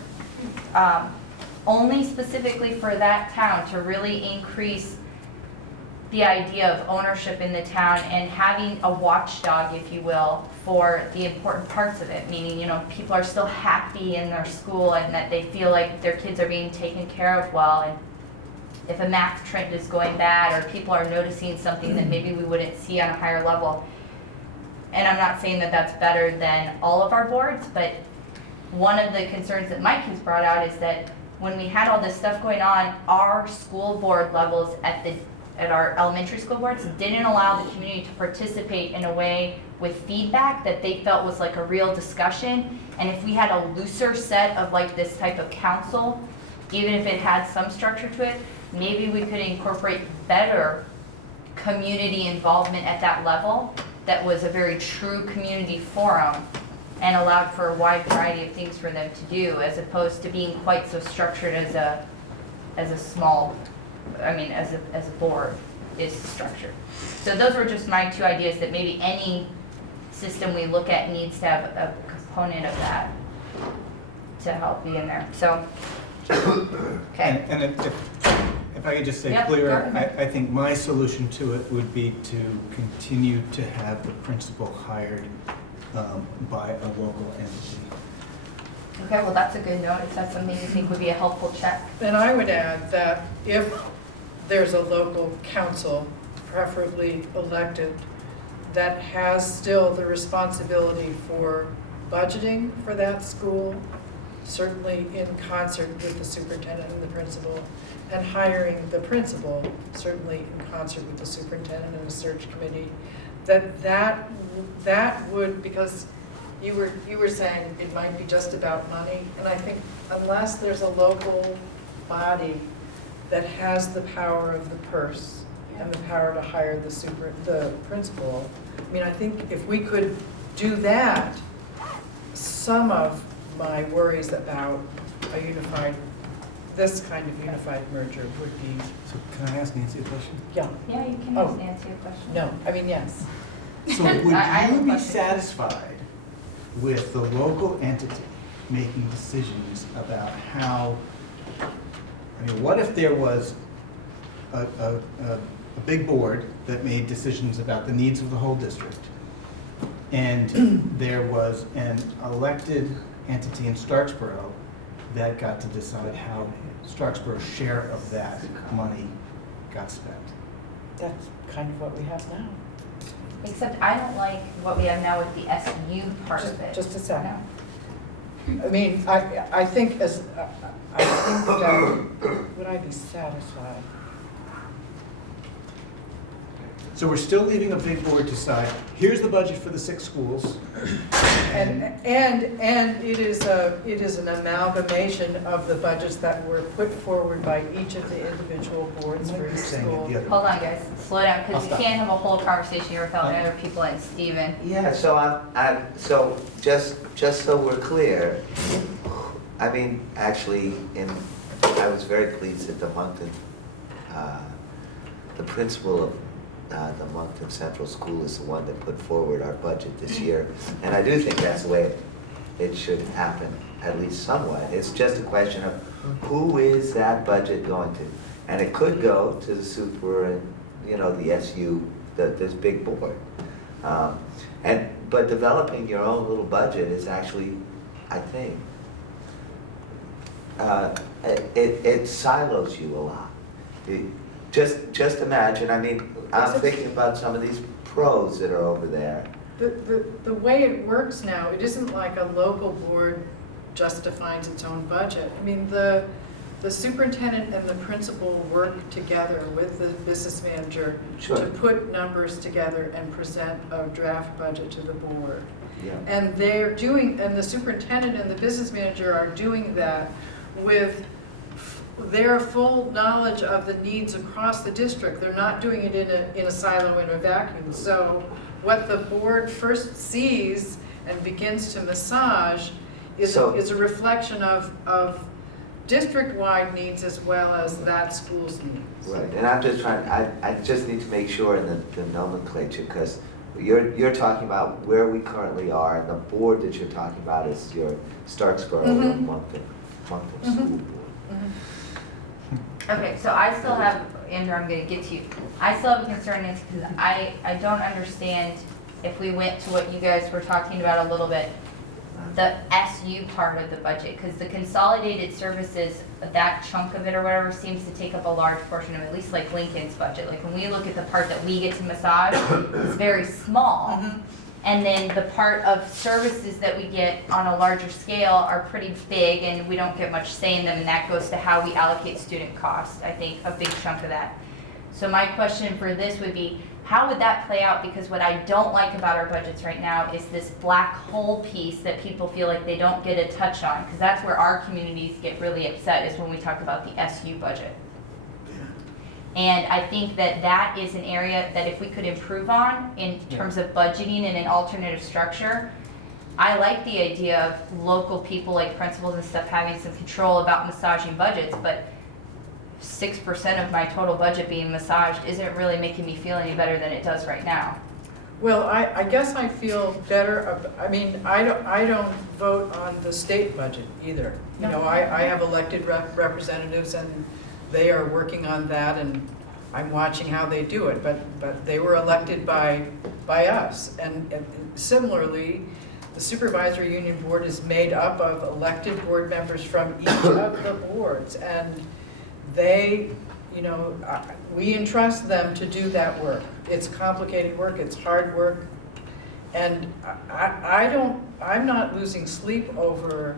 only specifically for that town to really increase the idea of ownership in the town and having a watchdog, if you will, for the important parts of it, meaning, you know, people are still happy in their school and that they feel like their kids are being taken care of well, and if a math trend is going bad or people are noticing something that maybe we wouldn't see on a higher level. And I'm not saying that that's better than all of our boards, but one of the concerns that Mike has brought out is that when we had all this stuff going on, our school board levels at our elementary school boards didn't allow the community to participate in a way with feedback that they felt was like a real discussion. And if we had a looser set of like this type of council, even if it had some structure to it, maybe we could incorporate better community involvement at that level that was a very true community forum and allowed for a wide variety of things for them to do, as opposed to being quite so structured as a small, I mean, as a board is structured. So those were just my two ideas, that maybe any system we look at needs to have a component of that to help be in there. So, okay. And if I could just say Yep, clearer, go ahead. I think my solution to it would be to continue to have the principal hired by a local entity. Okay, well, that's a good note. If that's something you think would be a helpful check. Then I would add that if there's a local council, preferably elected, that has still the responsibility for budgeting for that school, certainly in concert with the superintendent and the principal, and hiring the principal, certainly in concert with the superintendent and the search committee, that would, because you were saying it might be just about money, and I think unless there's a local body that has the power of the purse and the power to hire the principal, I mean, I think if we could do that, some of my worries about this kind of unified merger would be. So can I ask Nancy a question? Yeah. Yeah, you can ask Nancy a question. No, I mean, yes. So would I have a you be question. satisfied with the local entity making decisions about how, I mean, what if there was a big board that made decisions about the needs of the whole district, and there was an elected entity in Starksboro that got to decide how Starksboro's share of that money got spent? That's kind of what we have now. Except I don't like what we have now with the SU part of it. Just a second. No. I mean, I think that, would I be satisfied? So we're still leaving a big board to decide, here's the budget for the 6 schools. And it is an amalgamation of the budgets that were put forward by each of the individual boards for each school. Hold on, guys, slow down, because I'll you stop. can't have a whole conversation here without other people and Steven. Yeah, so just so we're clear, I mean, actually, I was very pleased that the Moncton, the principal of the Moncton Central School is the one that put forward our budget this year. And I do think that's the way it should happen, at least somewhat. It's just a question of who is that budget going to? And it could go to the super and, the SU, this big board. But developing your own little budget is actually, I think, it silos you a lot. Just imagine, I mean, I'm thinking about some of these pros that are over there. The way it works now, it isn't like a local board just defines its own budget. I mean, the superintendent and the principal work together with the business manager Sure. to put numbers together and present a draft budget to the board. Yeah. And the superintendent and the business manager are doing that with their full knowledge of the needs across the district. They're not doing it in a silo, in a vacuum. So what the board first sees and begins to massage is a reflection of district-wide needs as well as that school's needs. Right, and I'm just trying, I just need to make sure in the nomenclature, because You're talking about where we currently are, and the board that you're talking about is your Starksboro Mhm. Moncton School Board. Okay, so I still have, Andrew, I'm gonna get to you. I still have a concern, Nancy, because I don't understand if we went to what you guys were talking about a little bit, the SU part of the budget, because the consolidated services, that chunk of it or whatever seems to take up a large portion of at least like Lincoln's budget. Like when we look at the part that we get to massage, it's very small. And then the part of services that we get on a larger scale are pretty big and we don't get much say in them, and that goes to how we allocate student costs, I think, a big chunk of that. So my question for this would be, how would that play out? Because what I don't like about our budgets right now is this black hole piece that people feel like they don't get a touch on, because that's where our communities get really upset, is when we talk about the SU budget. And I think that that is an area that if we could improve on in terms of budgeting and an alternative structure, I like the idea of local people like principals and stuff having some control about massaging budgets, but 6% of my total budget being massaged isn't really making me feel any better than it does right now. Well, I guess I feel better, I mean, I don't vote on the state budget either. You know, I have elected representatives and they are working on that, and I'm watching how they do it, but they were elected by us. And similarly, the supervisory union board is made up of elected board members from each of the boards, and they, you know, we entrust them to do that work. It's complicated work, it's hard work, and I'm not losing sleep over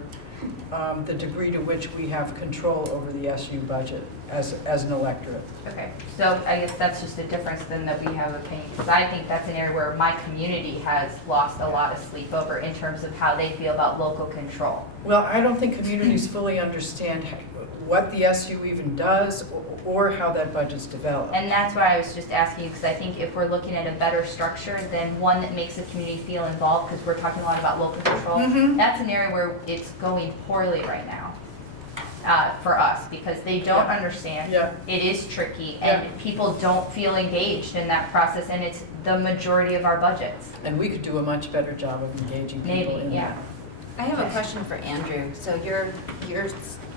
the degree to which we have control over the SU budget as an electorate. Okay, so I guess that's just a difference then, that we have opinion, because I think that's an area where my community has lost a lot of sleep over in terms of how they feel about local control. Well, I don't think communities fully understand what the SU even does or how that budget's developed. And that's why I was just asking, because I think if we're looking at a better structure, then one that makes the community feel involved, because we're talking a lot about local control, that's an area where it's going poorly right now for us, because they don't understand. Yeah. It is tricky, and people don't feel engaged in that process, and it's the majority of our budgets. And we could do a much better job of engaging people in that. I have a question for Andrew. So your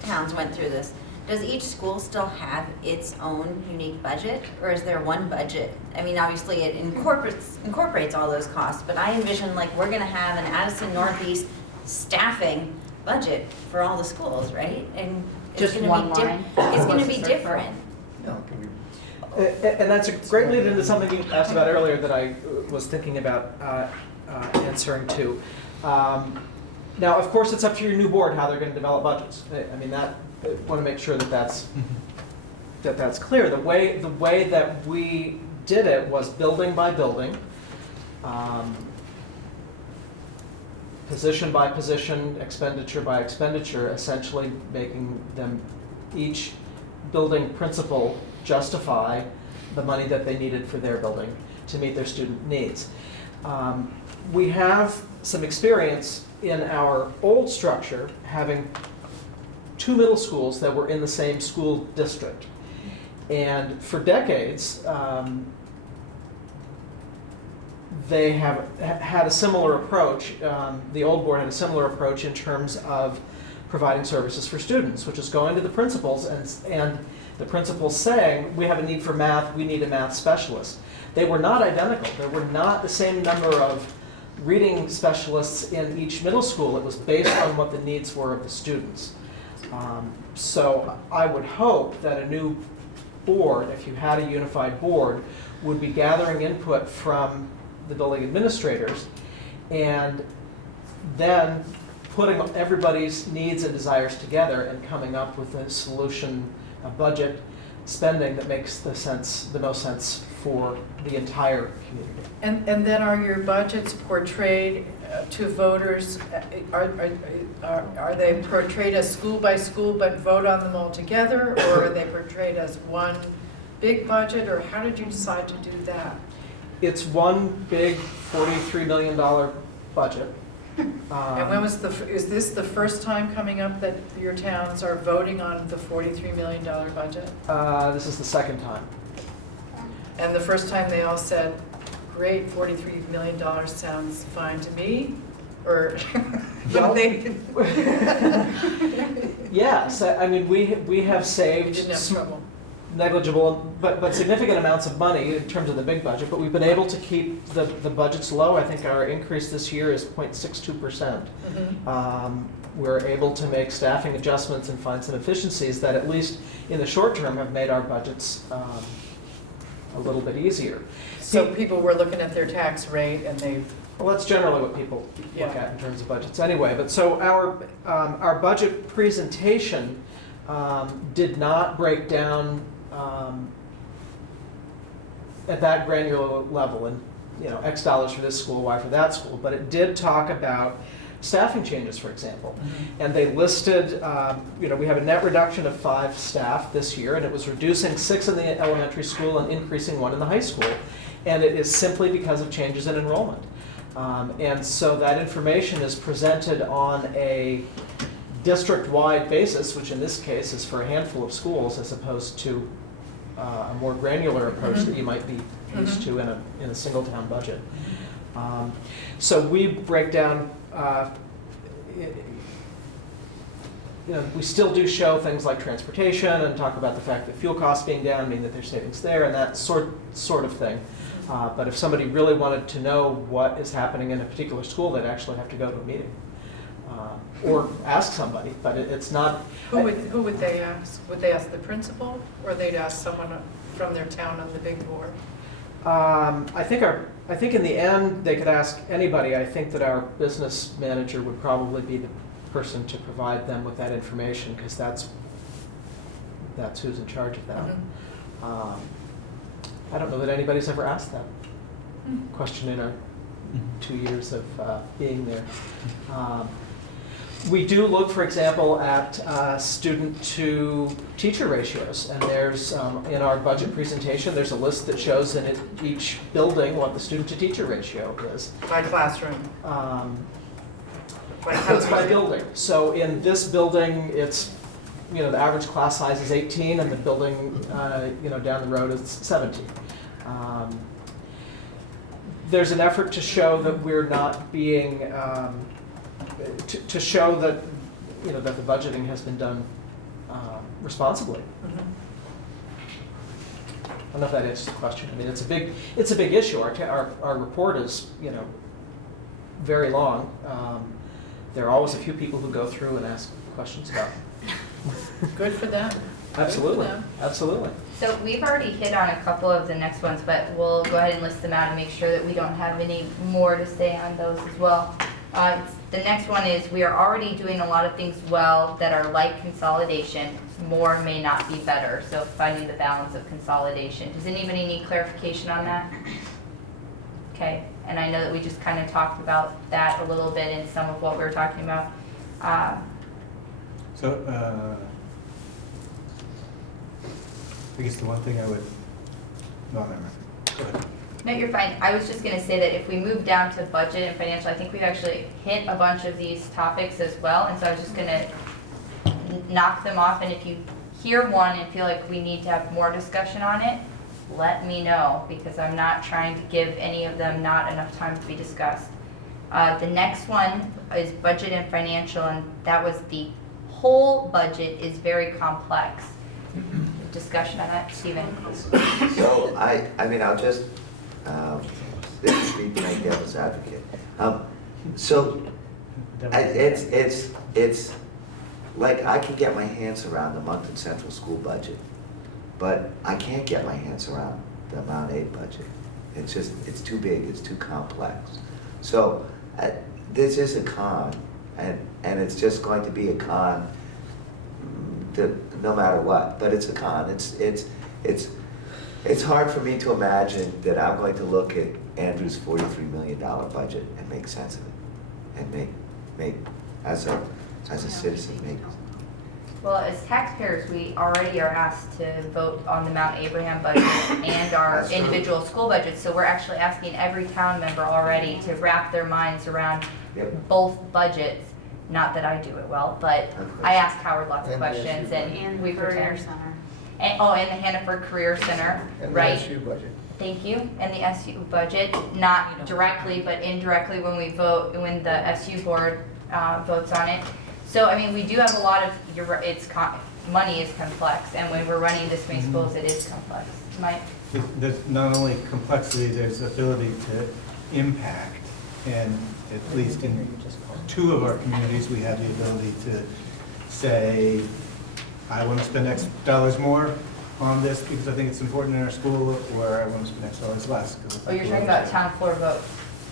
towns went through this. Does each school still have its own unique budget, or is there one budget? I mean, obviously it incorporates all those costs, but I envision like we're gonna have an Addison Northeast staffing budget for all the schools, right? And it's Just gonna one be line? it's gonna be Circle? different. And that's a great lead into something you asked about earlier that I was thinking about answering to. Now, of course, it's up to your new board how they're going to develop budgets. I mean, I want to make sure that that's clear. The way that we did it was building by building, position by position, expenditure by expenditure, essentially making them each building principal justify the money that they needed for their building to meet their student needs. We have some experience in our old structure having two middle schools that were in the same school district. And for decades, they have had a similar approach. The old board had a similar approach in terms of providing services for students, which is going to the principals and the principals saying, we have a need for math, we need a math specialist. They were not identical. There were not the same number of reading specialists in each middle school. It was based on what the needs were of the students. So I would hope that a new board, if you had a unified board, would be gathering input from the building administrators and then putting everybody's needs and desires together and coming up with a solution, a budget, spending that makes the most sense for the entire community. And then are your budgets portrayed to voters, are they portrayed as school by school but vote on them all together, or are they portrayed as one big budget, or how did you decide to do that? It's one big $43 million budget. And when was is this the first time coming up that your towns are voting on the $43 million budget? This is the second time. And the first time they all said, great, $43 million sounds fine to me, or Well, they Yes, I mean, we have saved didn't have trouble. negligible, but significant amounts of money in terms of the big budget, but we've been able to keep the budgets low. I think our increase this year is 0.62%. We're able to make staffing adjustments and find some efficiencies that, at least in the short term, have made our budgets a little bit easier. So people were looking at their tax rate and they, Well, that's generally what people look at in terms of budgets anyway. But so our budget presentation did not break down at that granular level, and X dollars for this school, Y for that school. But it did talk about staffing changes, for example. And they listed, we have a net reduction of 5 staff this year, and it was reducing 6 in the elementary school and increasing 1 in the high school. And it is simply because of changes in enrollment. And so that information is presented on a district-wide basis, which in this case is for a handful of schools, as opposed to a more granular approach that you might be used to in a single-town budget. So we break down, we still do show things like transportation and talk about the fact that fuel costs being down mean that there's savings there and that sort of thing. But if somebody really wanted to know what is happening in a particular school, they'd actually have to go to a meeting or ask somebody. But it's not. who would they ask? Would they ask the principal, or they'd ask someone from their town on the big board? I think in the end they could ask anybody. I think that our business manager would probably be the person to provide them with that information, because that's who's in charge of that. I don't know that anybody's ever asked that question in our 2 years of being there. We do look, for example, at student-to-teacher ratios, and there's, in our budget presentation, there's a list that shows in each building what the student-to-teacher ratio is. By classroom? It's by building. So in this building, it's, the average class size is 18, and the building, down the road is 17. There's an effort to show that we're not being, to show that, that the budgeting has been done responsibly. I don't know if that answers the question. I mean, it's a big issue. Our report is, very long. There are always a few people who go through and ask questions about it. Good for them. Absolutely, Good for them. absolutely. So we've already hit on a couple of the next ones, but we'll go ahead and list them out and make sure that we don't have any more to say on those as well. The next one is, we are already doing a lot of things well that are like consolidation. More may not be better, so finding the balance of consolidation. Does anybody need clarification on that? Okay, and I know that we just kind of talked about that a little bit in some of what we were talking about. I guess the one thing I would, no, never mind. Go ahead. No, you're fine. I was just gonna say that if we move down to budget and financial, I think we've actually hit a bunch of these topics as well, and so I was just gonna knock them off, and if you hear one and feel like we need to have more discussion on it, let me know, because I'm not trying to give any of them not enough time to be discussed. The next one is budget and financial, and that was the whole budget is very complex. Discussion on that, Stephen? So I'll just, this is me playing devil's advocate. It's like, I can get my hands around the Moncton Central School budget, but I can't get my hands around the Mount A budget. It's too big, it's too complex. So this is a con, and it's just going to be a con no matter what, but it's a con. It's hard for me to imagine that I'm going to look at Andrew's $43 million budget and make sense of it, and make as a citizen, make. Well, as taxpayers, we already are asked to vote on the Mount Abraham budget and our That's true. individual school budgets, so we're actually asking every town member already to wrap their minds around both budgets. Not that I do it well, but I ask Howard lots of And the questions, SU and And we the Career pretend. Center. And the Hannaford Career Center, And the right? SU budget. thank you, and the SU budget, not directly, but indirectly when we vote, when the SU board votes on it. So, I mean, we do have a lot of, money is complex, and when we're running this many schools, it is complex. Mike? There's not only complexity, there's ability to impact, and at least in 2 of our communities, we have the ability to say, I want to spend X dollars more on this because I think it's important in our school, or I want to spend X dollars less. Oh, you're talking about town floor votes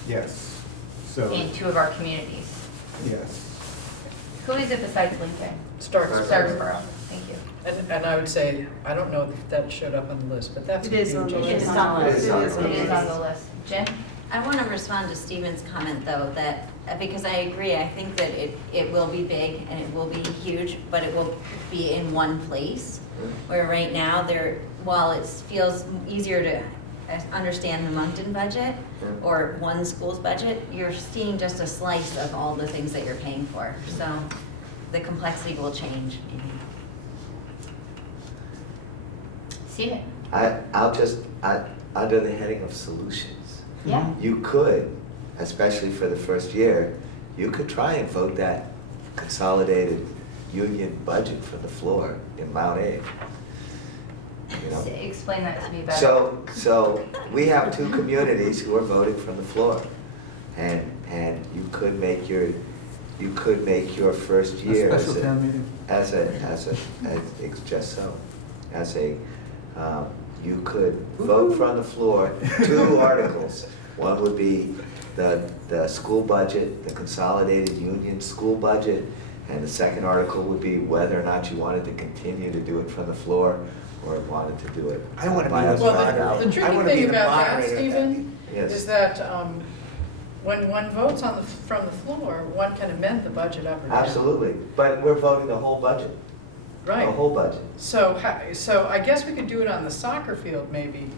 Yes, so, in 2 of our communities. yes. Who is it besides Lincoln? Starksboro. Thank you. And I would say, I don't know if that showed up on the list, but that's a It is huge on the issue. list. It's on the list. It is on the list. Jen? I want to respond to Stephen's comment, though, that, because I agree, I think that it will be big and it will be huge, but it will be in one place, where right now, while it feels easier to understand the Moncton budget or one school's budget, you're seeing just a slice of all the things that you're paying for. So the complexity will change. Steven? I'll just, under the heading of solutions, Yeah. you could, especially for the first year, you could try and vote that consolidated union budget from the floor in Mount A. You know? Explain that to me better. So we have 2 communities who are voting from the floor, and you could make your first year A special town meeting. it's just so, you could vote from the floor 2 articles. One would be the school budget, the consolidated union school budget, and the second article would be whether or not you wanted to continue to do it from the floor or wanted to do it. I wanna be by the a Well, moderator. the I tricky wanna be thing the about that, moderator at that Stephen, meeting. Yes. is that when one votes from the floor, one can amend the budget up or down. Absolutely, but we're voting the whole budget, the Right. whole budget. So I guess we could do it on the soccer field, maybe.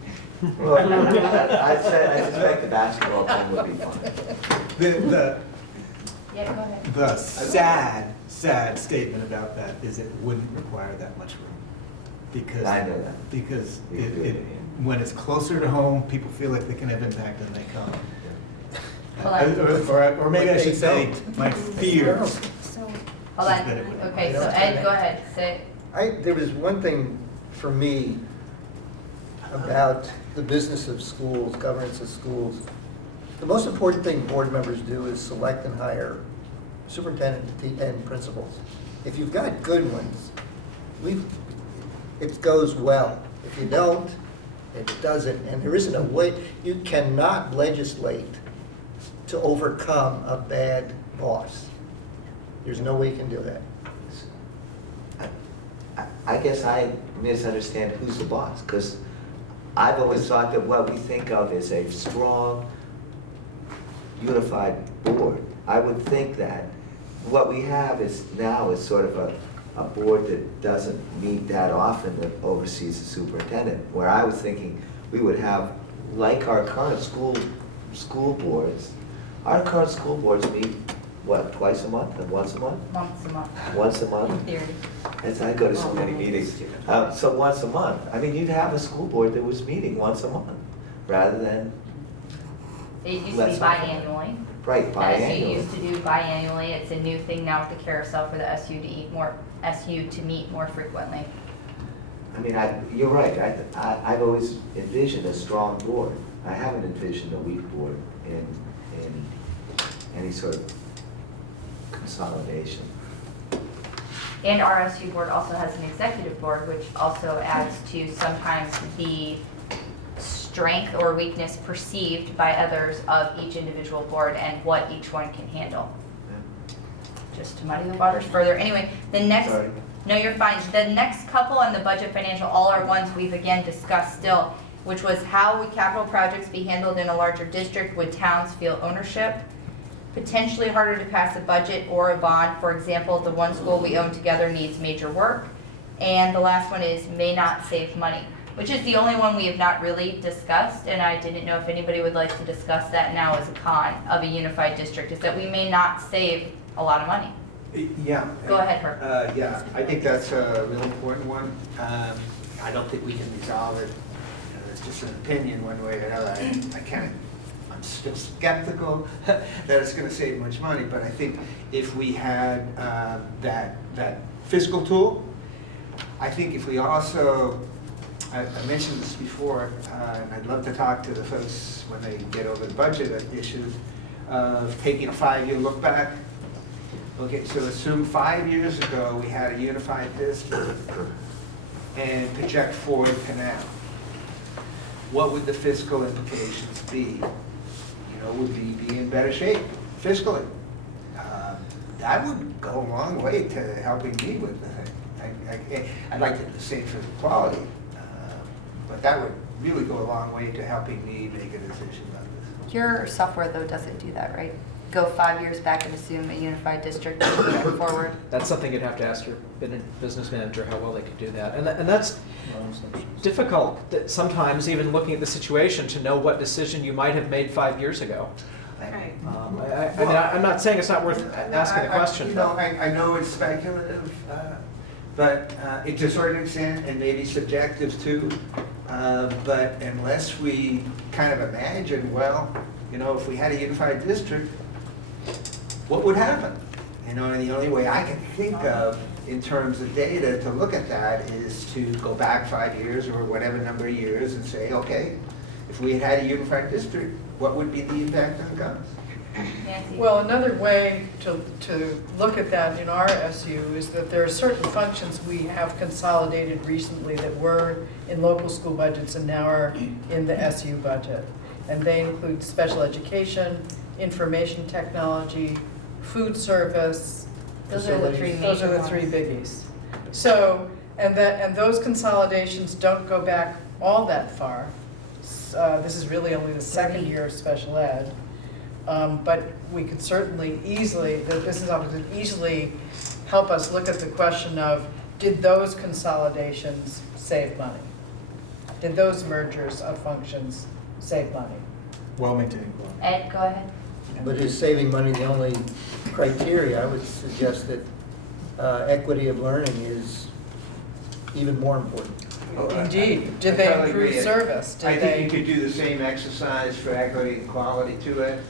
Well, I suspect the basketball team would be fine. Yeah, go ahead. The sad statement about that is it wouldn't require that much room. Because, I know that. because We could do it. when it's closer to home, people feel like they can have impact and they come. Hold on. Or maybe I should say, my fear. So Hold on. Okay, so Ed, go ahead. Say, There was one thing for me about the business of schools, governance of schools. The most important thing board members do is select and hire superintendent and principals. If you've got good ones, it goes well. If you don't, it doesn't. And there isn't a way, you cannot legislate to overcome a bad boss. There's no way you can do that. I guess I misunderstand who's the boss, because I've always thought that what we think of is a strong, unified board. I would think that what we have now is sort of a board that doesn't meet that often that oversees the superintendent, where I was thinking we would have, like our current school boards, our current school boards meet, what, twice a month and once a month? once a month. Once a month? in theory. As I go to so many meetings, so once a month. I mean, you'd have a school board that was meeting once a month, rather than, It used to be Less often. biannually. right, The SU biannually. used to do biannually. It's a new thing now with the carousel for the SU to meet more frequently. I mean, you're right, I've always envisioned a strong board. I haven't envisioned a weak board in any sort of consolidation. And our SU board also has an executive board, which also adds to sometimes the strength or weakness perceived by others of each individual board and what each one can handle. Just to muddy the waters further. Anyway, the next, Sorry. no, you're fine. The next couple on the budget financial, all are ones we've again discussed still, which was how would capital projects be handled in a larger district? Would towns feel ownership? Potentially harder to pass a budget or a bond. For example, the one school we own together needs major work. And the last one is may not save money, which is the only one we have not really discussed. And I didn't know if anybody would like to discuss that now as a con of a unified district, is that we may not save a lot of money. Yeah. Go ahead, Herb. Yeah, I think that's a real important one. I don't think we can resolve it it's just an opinion one way or another. I'm still skeptical that it's gonna save much money, but I think if we had that fiscal tool, I think if we also, I mentioned this before, and I'd love to talk to the folks when they get over the budget issue, of taking a 5-year look back. Okay, so assume 5 years ago, we had a unified district and project forward to now. What would the fiscal implications be? You know, would we be in better shape fiscally? That would go a long way to helping me with the thing. I'd like to do the same for the quality, but that would really go a long way to helping me make a decision about this. Your software though doesn't do that, right? Go 5 years back and assume a unified district and move forward. That's something you'd have to ask your business manager how well they could do that. And that's difficult, sometimes even looking at the situation, to know what decision you might have made 5 years ago. Right. I mean, I'm not saying it's not worth asking the question. You know, I know it's speculative, but to a certain extent, and maybe subjective too, but unless we kind of imagine, well, you know, if we had a unified district, what would happen? You know, and the only way I can think of in terms of data to look at that is to go back 5 years or whatever number of years and say, okay, if we had a unified district, what would be the impact on guns? Nancy? Well, another way to look at that in our SU is that there are certain functions we have consolidated recently that were in local school budgets and now are in the SU budget. And they include special education, information technology, food service. Those are the three major Those are the three biggies. So, and those consolidations don't go back all that far. This is really only the second year of special ed. But we could certainly easily, the business office could easily help us look at the question of, did those consolidations save money? Did those mergers of functions save money? Well maintained. Ed, go ahead. But is saving money the only criteria? I would suggest that equity of learning is even more important. Indeed. Did I they totally improve agree. service? Did I think they? you could do the same exercise for equity and quality to it.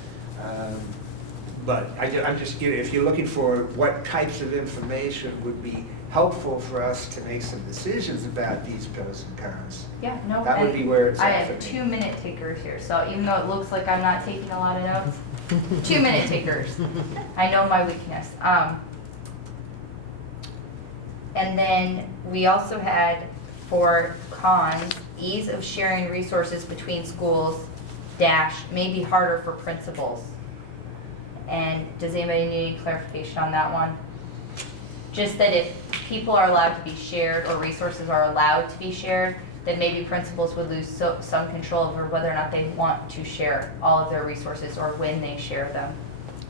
But I'm just, you know, if you're looking for what types of information would be helpful for us to make some decisions about these pros and cons, Yeah, no. that would and be where it's I at have for me. 2-minute takers here, so even though it looks like I'm not taking a lot of notes, 2-minute takers. I know my weakness. And then we also had, for cons, ease of sharing resources between schools, may be harder for principals. And does anybody need any clarification on that one? Just that if people are allowed to be shared or resources are allowed to be shared, then maybe principals would lose some control over whether or not they want to share all of their resources or when they share them.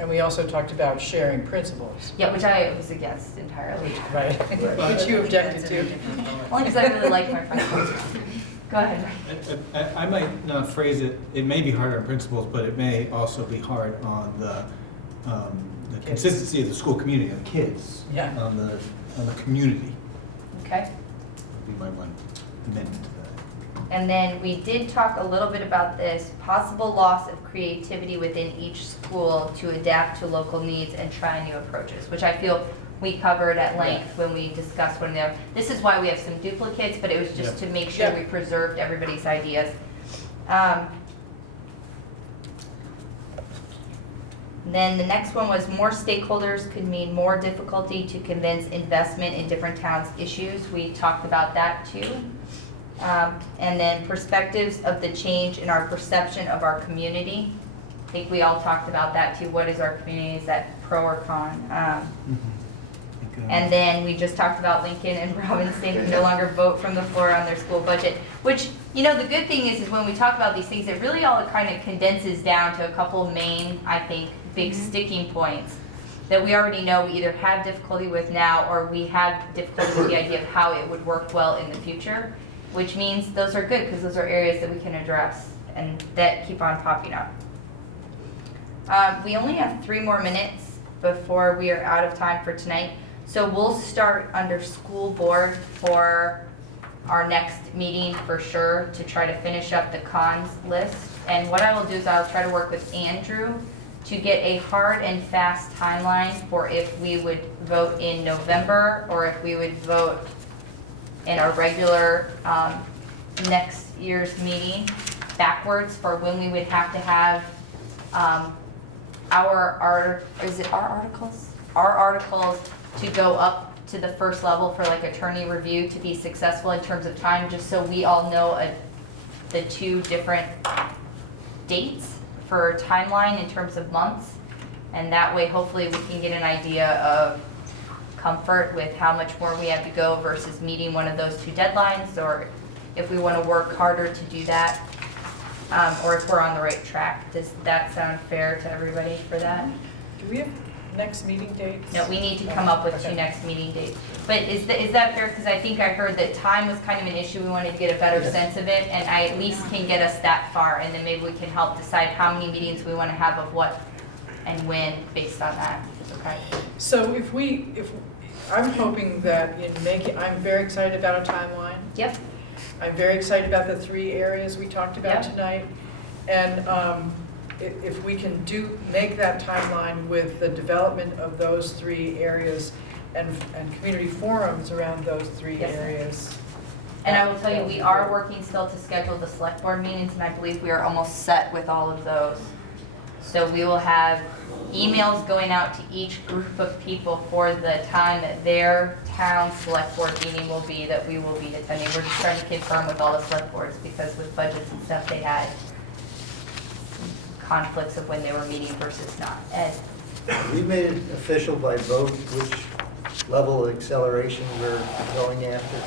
And we also talked about sharing principals. Yeah, which I was against entirely. Right. Which you objected to. Only because I really like my principals. Go ahead. I might not phrase it, it may be hard on principals, but it may also be hard on the consistency of the school community, on kids, Yeah. on the community, Okay. would be my one amendment to that. And then we did talk a little bit about this, possible loss of creativity within each school to adapt to local needs and try new approaches, which I feel we covered at length when we discussed one of them. This is why we have some duplicates, but it was just to make sure we preserved everybody's ideas. Then the next one was more stakeholders could mean more difficulty to convince investment in different towns' issues. We talked about that too. And then perspectives of the change in our perception of our community. I think we all talked about that too. What is our community? Is that pro or con? And then we just talked about Lincoln and Robinson can no longer vote from the floor on their school budget, which, you know, the good thing is when we talk about these things, it really all kind of condenses down to a couple main, I think, big sticking points that we already know we either have difficulty with now or we have difficulty with the idea of how it would work well in the future, which means those are good because those are areas that we can address and that keep on popping up. We only have 3 more minutes before we are out of time for tonight. So we'll start under school board for our next meeting for sure to try to finish up the cons list. And what I will do is I'll try to work with Andrew to get a hard and fast timeline for if we would vote in November or if we would vote in our regular next year's meeting backwards for when we would have to have our articles to go up to the first level for like attorney review to be successful in terms of time, just so we all know the two different dates for timeline in terms of months. And that way, hopefully, we can get an idea of comfort with how much more we have to go versus meeting one of those two deadlines, or if we want to work harder to do that, or if we're on the right track. Does that sound fair to everybody for that? Do we have next meeting dates? No, we need to come up with two next meeting dates. But is that fair? Because I think I heard that time was kind of an issue. We wanted to get a better sense of it, and I at least can get us that far, and then maybe we can help decide how many meetings we want to have of what and when based on that. Okay. So if I'm hoping that I'm very excited about a timeline. Yep. I'm very excited about the 3 areas we talked about Yep. tonight. And if we can make that timeline with the development of those 3 areas and community forums around those 3 Yes. areas. And I will tell you, we are working still to schedule the select board meetings, and I believe we are almost set with all of those. So we will have emails going out to each group of people for the time that their town select board meeting will be, that we will be attending. We're just trying to confirm with all the select boards, because with budgets and stuff, they had conflicts of when they were meeting versus not. Ed? We made it official by vote which level of acceleration we're going after.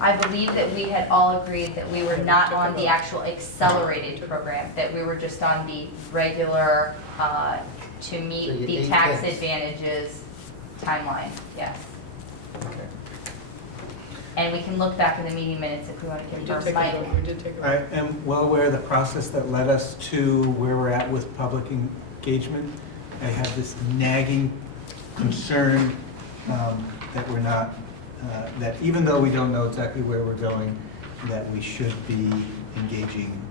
I believe that we had all agreed that we were not on the actual accelerated program, that we were just on the regular, to meet So you the need tax 10. advantages timeline, yes. Okay. And we can look back in the meeting minutes if we want to We did confirm take a Mike. vote. We did take a I vote. am well aware of the process that led us to where we're at with public engagement. I have this nagging concern that we're not, that even though we don't know exactly where we're going, that we should be engaging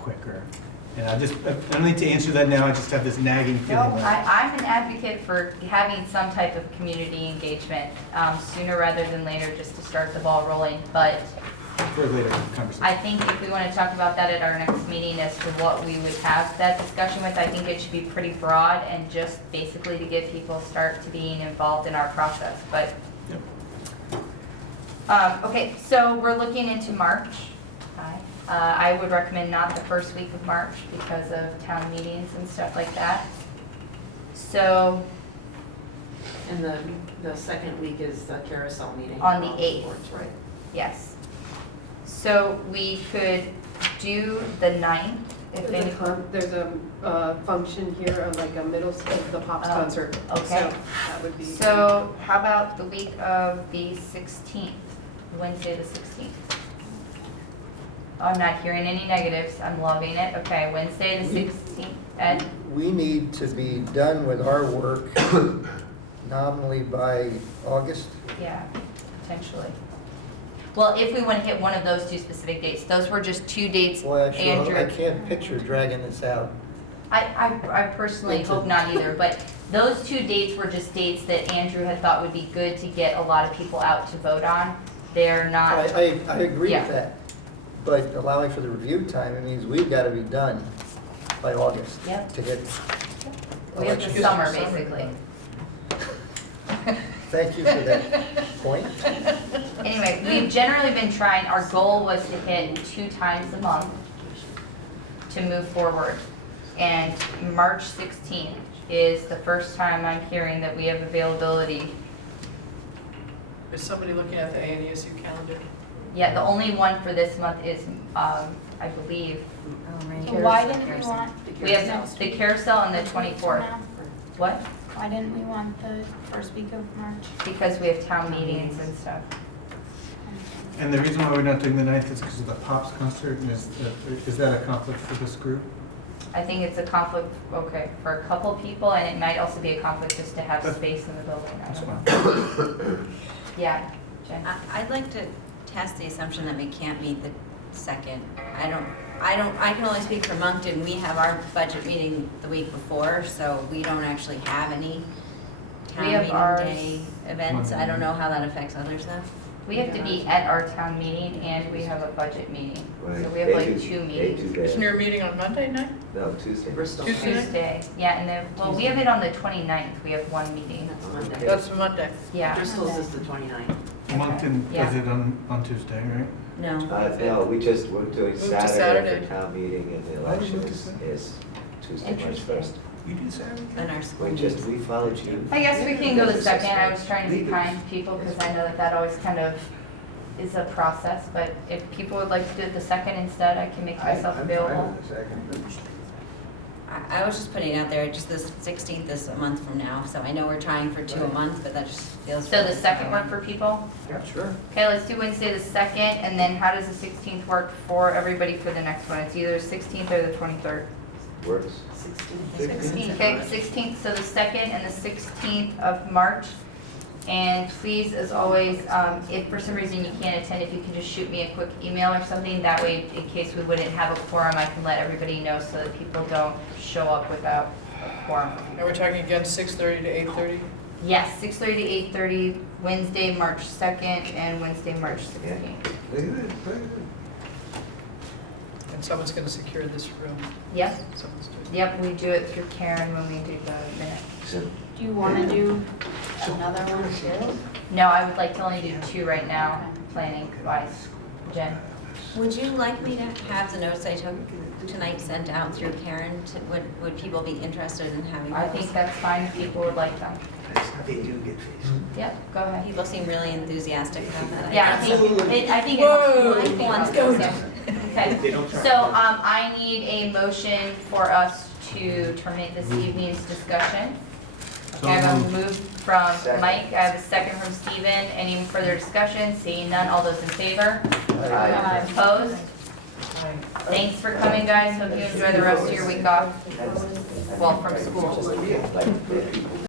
quicker. And I don't need to answer that now, I just have this nagging No, feeling that. I'm an advocate for having some type of community engagement, sooner rather than later, just to start the ball rolling. But For a later conversation. I think if we want to talk about that at our next meeting as to what we would have that discussion with, I think it should be pretty broad and just basically to get people start to being involved in our process. But okay, so we're looking into March. I would recommend not the first week of March because of town meetings and stuff like that. So And the second week is the carousel meeting. On the for all 8th. boards, right? yes. So we could do the 9th if any. There's a function here, like a middle school, the Pops Oh, concert. okay. So that would be. So how about the week of the 16th, Wednesday the 16th? Oh, I'm not hearing any negatives, I'm loving it. Okay, Wednesday the 16th, Ed? We need to be done with our work nominally by August. Yeah, potentially. Well, if we want to hit one of those two specific dates, those were just two dates, Boy, I Andrew. can't picture dragging this out. I personally hope not either, but those two dates were just dates that Andrew had thought would be good to get a lot of people out to vote on. They're not, I agree Yeah. with that, but allowing for the review time, it means we've got to be done by August. Yep. To get we have the elections. summer, basically. Thank you for that point. Anyway, we've generally been trying, our goal was to hit 2 times a month to move forward. And March 16th is the first time I'm hearing that we have availability. Is somebody looking at the ANESU calendar? Yeah, the only one for this month is, I believe, So why didn't we want? we have the carousel on the 24th. What? Why didn't we want the first week of March? Because we have town meetings and stuff. And the reason why we're not doing the 9th is because of the Pops concert, and is that a conflict for this group? I think it's a conflict, okay, for a couple people, and it might also be a conflict just to have space in the building. I That's don't fine. know. Yeah, Jen? I'd like to test the assumption that we can't meet the second. I can only speak for Moncton. We have our budget meeting the week before, so we don't actually have any town We have meeting ours- day events. I don't know how that affects others though. We have to be at our town meeting and we have a budget meeting. Right. So we have They like do- 2 they meetings. do that. Isn't your meeting on Monday night? No, Tuesday. Bristol. Tuesday, yeah, and then, well, we have it on the 29th, we have one meeting. That's Monday. That's Monday. Yeah. Bristol's is the 29th. Moncton, Yeah. is it on Tuesday, right? No. No, we're doing Move to Saturday Saturday. for town meeting, and the Why do we election move to is Saturday? Tuesday, March Interesting. 1st. You do Saturday? In our school We meetings. followed you. I guess we can go the second, I was trying to be kind to people, because I know that that always kind of is a process, but if people would like to do it the second instead, I can make myself available. I was just putting it out there, just the 16th is a month from now, so I know we're trying for 2 a month, but that just feels. So the really second far work for people? Yeah, sure. Okay, let's do Wednesday the second, and then how does the 16th work for everybody for the next one? It's either the 16th or the 23rd. Works. 16th. Okay, 16th, so the 2nd and the 16th of March. And please, as always, if for some reason you can't attend, if you can just shoot me a quick email or something, that way, in case we wouldn't have a quorum, I can let everybody know so that people don't show up without a quorum. And we're talking again 6:30 to 8:30? Yes, 6:30 to 8:30, Wednesday, March 2nd, and Wednesday, March 16th. Very good, very good. And someone's gonna secure this room. Yep, Someone's doing. yep, we do it through Karen when we do the minutes. So, Do you wanna do another one too? No, I would like to only do 2 right now, planning wise. Jen? Would you like me to have the notes I took tonight sent out through Karen? Would people be interested in having I those? think that's fine if people would like them. They do get fees. Yep, go ahead. People seem really enthusiastic about that. Yeah, I think Whoa. it's ones go down. Okay, so, I need a motion for us to terminate this evening's discussion. So I have a moved. move from Second. Mike, I have a second from Steven. Any further discussion? Seeing none, all those in favor? Opposed? Thanks for coming, guys. Hope you enjoy the rest of your week off. Well, from school. like,